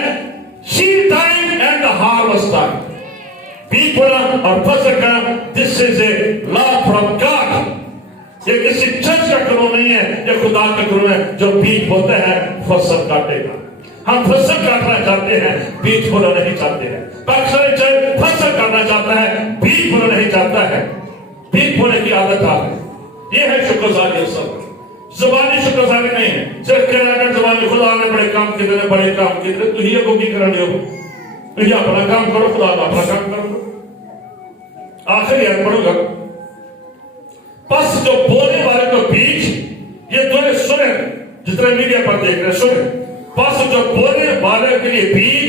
seed time and the harvest time. بیج بونا اور فصل کرنا، this is a law from God. یہ کسی چرچ کا قانون نہیں ہے، یہ خدا کا قانون ہے. جو بیج بوتا ہے فصل کاٹے گا. ہم فصل کاٹنا چاہتے ہیں، بیج بونا نہیں چاہتے ہیں. پاکستانی چرچ فصل کاٹنا چاہتا ہے، بیج بونا نہیں چاہتا ہے. بیج بونے کی عادت آ ہے. یہ ہے شکرگزاری. سب زبانی شکرگزاری نہیں ہے. صرف کہنا کہ زبانی خدا نے بڑے کام کیے تھے، بڑے کام کیے تھے، تو یہ کو کی کرنے ہو، تو یہ اپنا کام کرو، خدا کا اپنا کام کرو. آخری یاد پڑھوں گا. پس جو بونے والے کو بیج، یہ دونوں سنیں جتنے میڈیا پر دیکھ رہے سنیں. پس جو بونے والے کے لیے بیج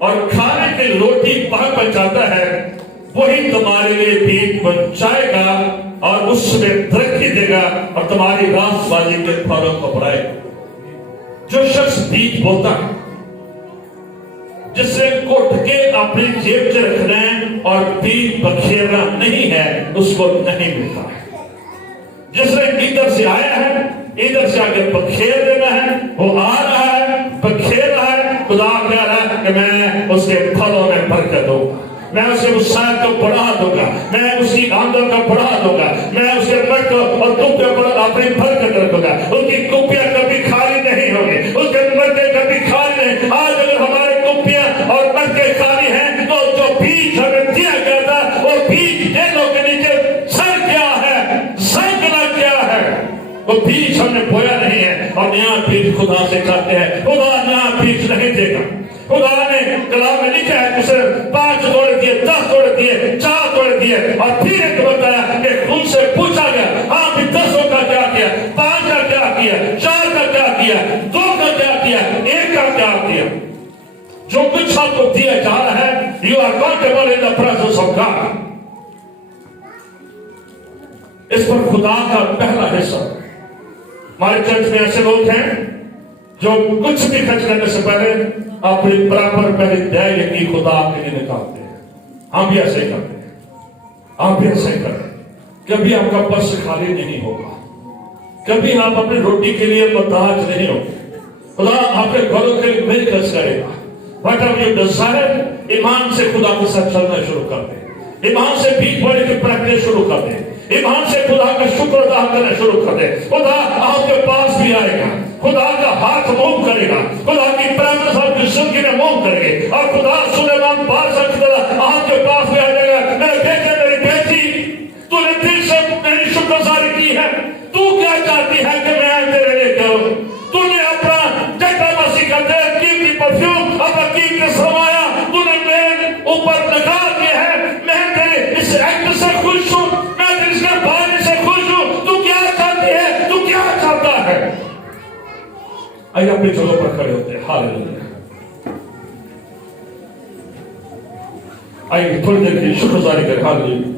اور کھانے کی روٹی پہنچاتا ہے، وہی تمہارے لیے بیج بچائے گا اور اس میں ترقی دے گا اور تمہاری راست بازی کے پھلوں کو بڑھائے گا۔ جو شخص بیج بوتا ہے، جس نے کوٹ کے اپنی جیب سے رکھنا ہے اور بیج بکھیرنا نہیں ہے، اس کو نہیں ملتا ہے۔ جس نے ادھر سے آیا ہے، ادھر سے آگے بکھیر دینا ہے، وہ آ رہا ہے، بکھیر رہا ہے، خدا کہہ رہا ہے کہ میں اس کے پھلوں میں برکت دوں گا، میں اس کے وسعت کو بڑھا دوں گا، میں اس کی آمدن کو بڑھا دوں گا، میں اس کے مرد اور کپڑے پر اپنی برکت رکھوں گا، اس کی کپیاں کبھی خالی نہیں ہوگی، اس کے مردے کبھی خالی نہیں۔ آج اگر ہمارے کپیاں اور مردے خالی ہیں تو جو بیج ہمیں دیا گیا تھا، وہ بیج ڈینوں کے نیچے سر کیا ہے، سنکنا کیا ہے، وہ بیج ہم نے بویا نہیں ہے، اور نیا بیج خدا سے چاہتے ہیں۔ خدا نیا بیج نہیں دے گا۔ خدا نے کلام میں لکھا ہے اسے 5 توڑ دیے، 10 توڑ دیے، 4 توڑ دیے، اور پھر ایک بتایا کہ ان سے پوچھا گیا ہاں بھی 10 کا کیا کیا، 5 کا کیا کیا، 4 کا کیا کیا، 2 کا کیا کیا، 1 کا کیا کیا۔ جو کچھ آپ کو دیا جا رہا ہے، you are accountable in the presence of God۔ اس پر خدا کا پہلا حصہ۔ ہمارے چرچ میں ایسے لوگ ہیں جو کچھ بھی خرچ کرنے سے پہلے اپنی برابر پہلے دے کی خدا کے لیے نکالتے ہیں۔ ہم بھی ایسے ہی کرتے ہیں، آپ بھی ایسے ہی کرتے ہیں۔ کبھی آپ کا پرس خالی نہیں ہوگا، کبھی آپ اپنی روٹی کے لیے محتاج نہیں ہوگے۔ خدا آپ کے گھروں کے لیے مل کر کرے گا۔ whatever you desire، ایمان سے خدا کے ساتھ چلنا شروع کر دیں، ایمان سے بیج بونے کی پریکٹس شروع کر دیں، ایمان سے خدا کا شکر ادا کرنا شروع کر دیں۔ خدا آپ کے پاس بھی آئے گا، خدا کا ہاتھ موو کرے گا، خدا کی پریزنس آپ کی زندگی میں موو کرے گی، اور خدا سلیمان بادشاہ کی طرح آپ کے پاس بھی آ جائے گا۔ میرے بیٹے، میری بیٹی، تو نے دل سے میری شکرگزاری کی ہے، تو کیا چاہتی ہے کہ میں تیرے لیے کروں؟ تو نے اپنا جٹا مسیح کا تیل، قیمتی پرفیوم، اپنا قیمتی سرمایہ تو نے میرے اوپر لگا دیا ہے۔ میں تیرے اس ایکٹ سے خوش ہوں، میں تیرے اس کے بارے سے خوش ہوں۔ تو کیا چاہتی ہے، تو کیا چاہتا ہے؟ آئیے اپنی جگہوں پر کھڑے ہوتے ہیں۔ ہاللیلویا۔ آئیے تھوڑی دیر کی شکرگزاری کریں۔ ہاللیلویا۔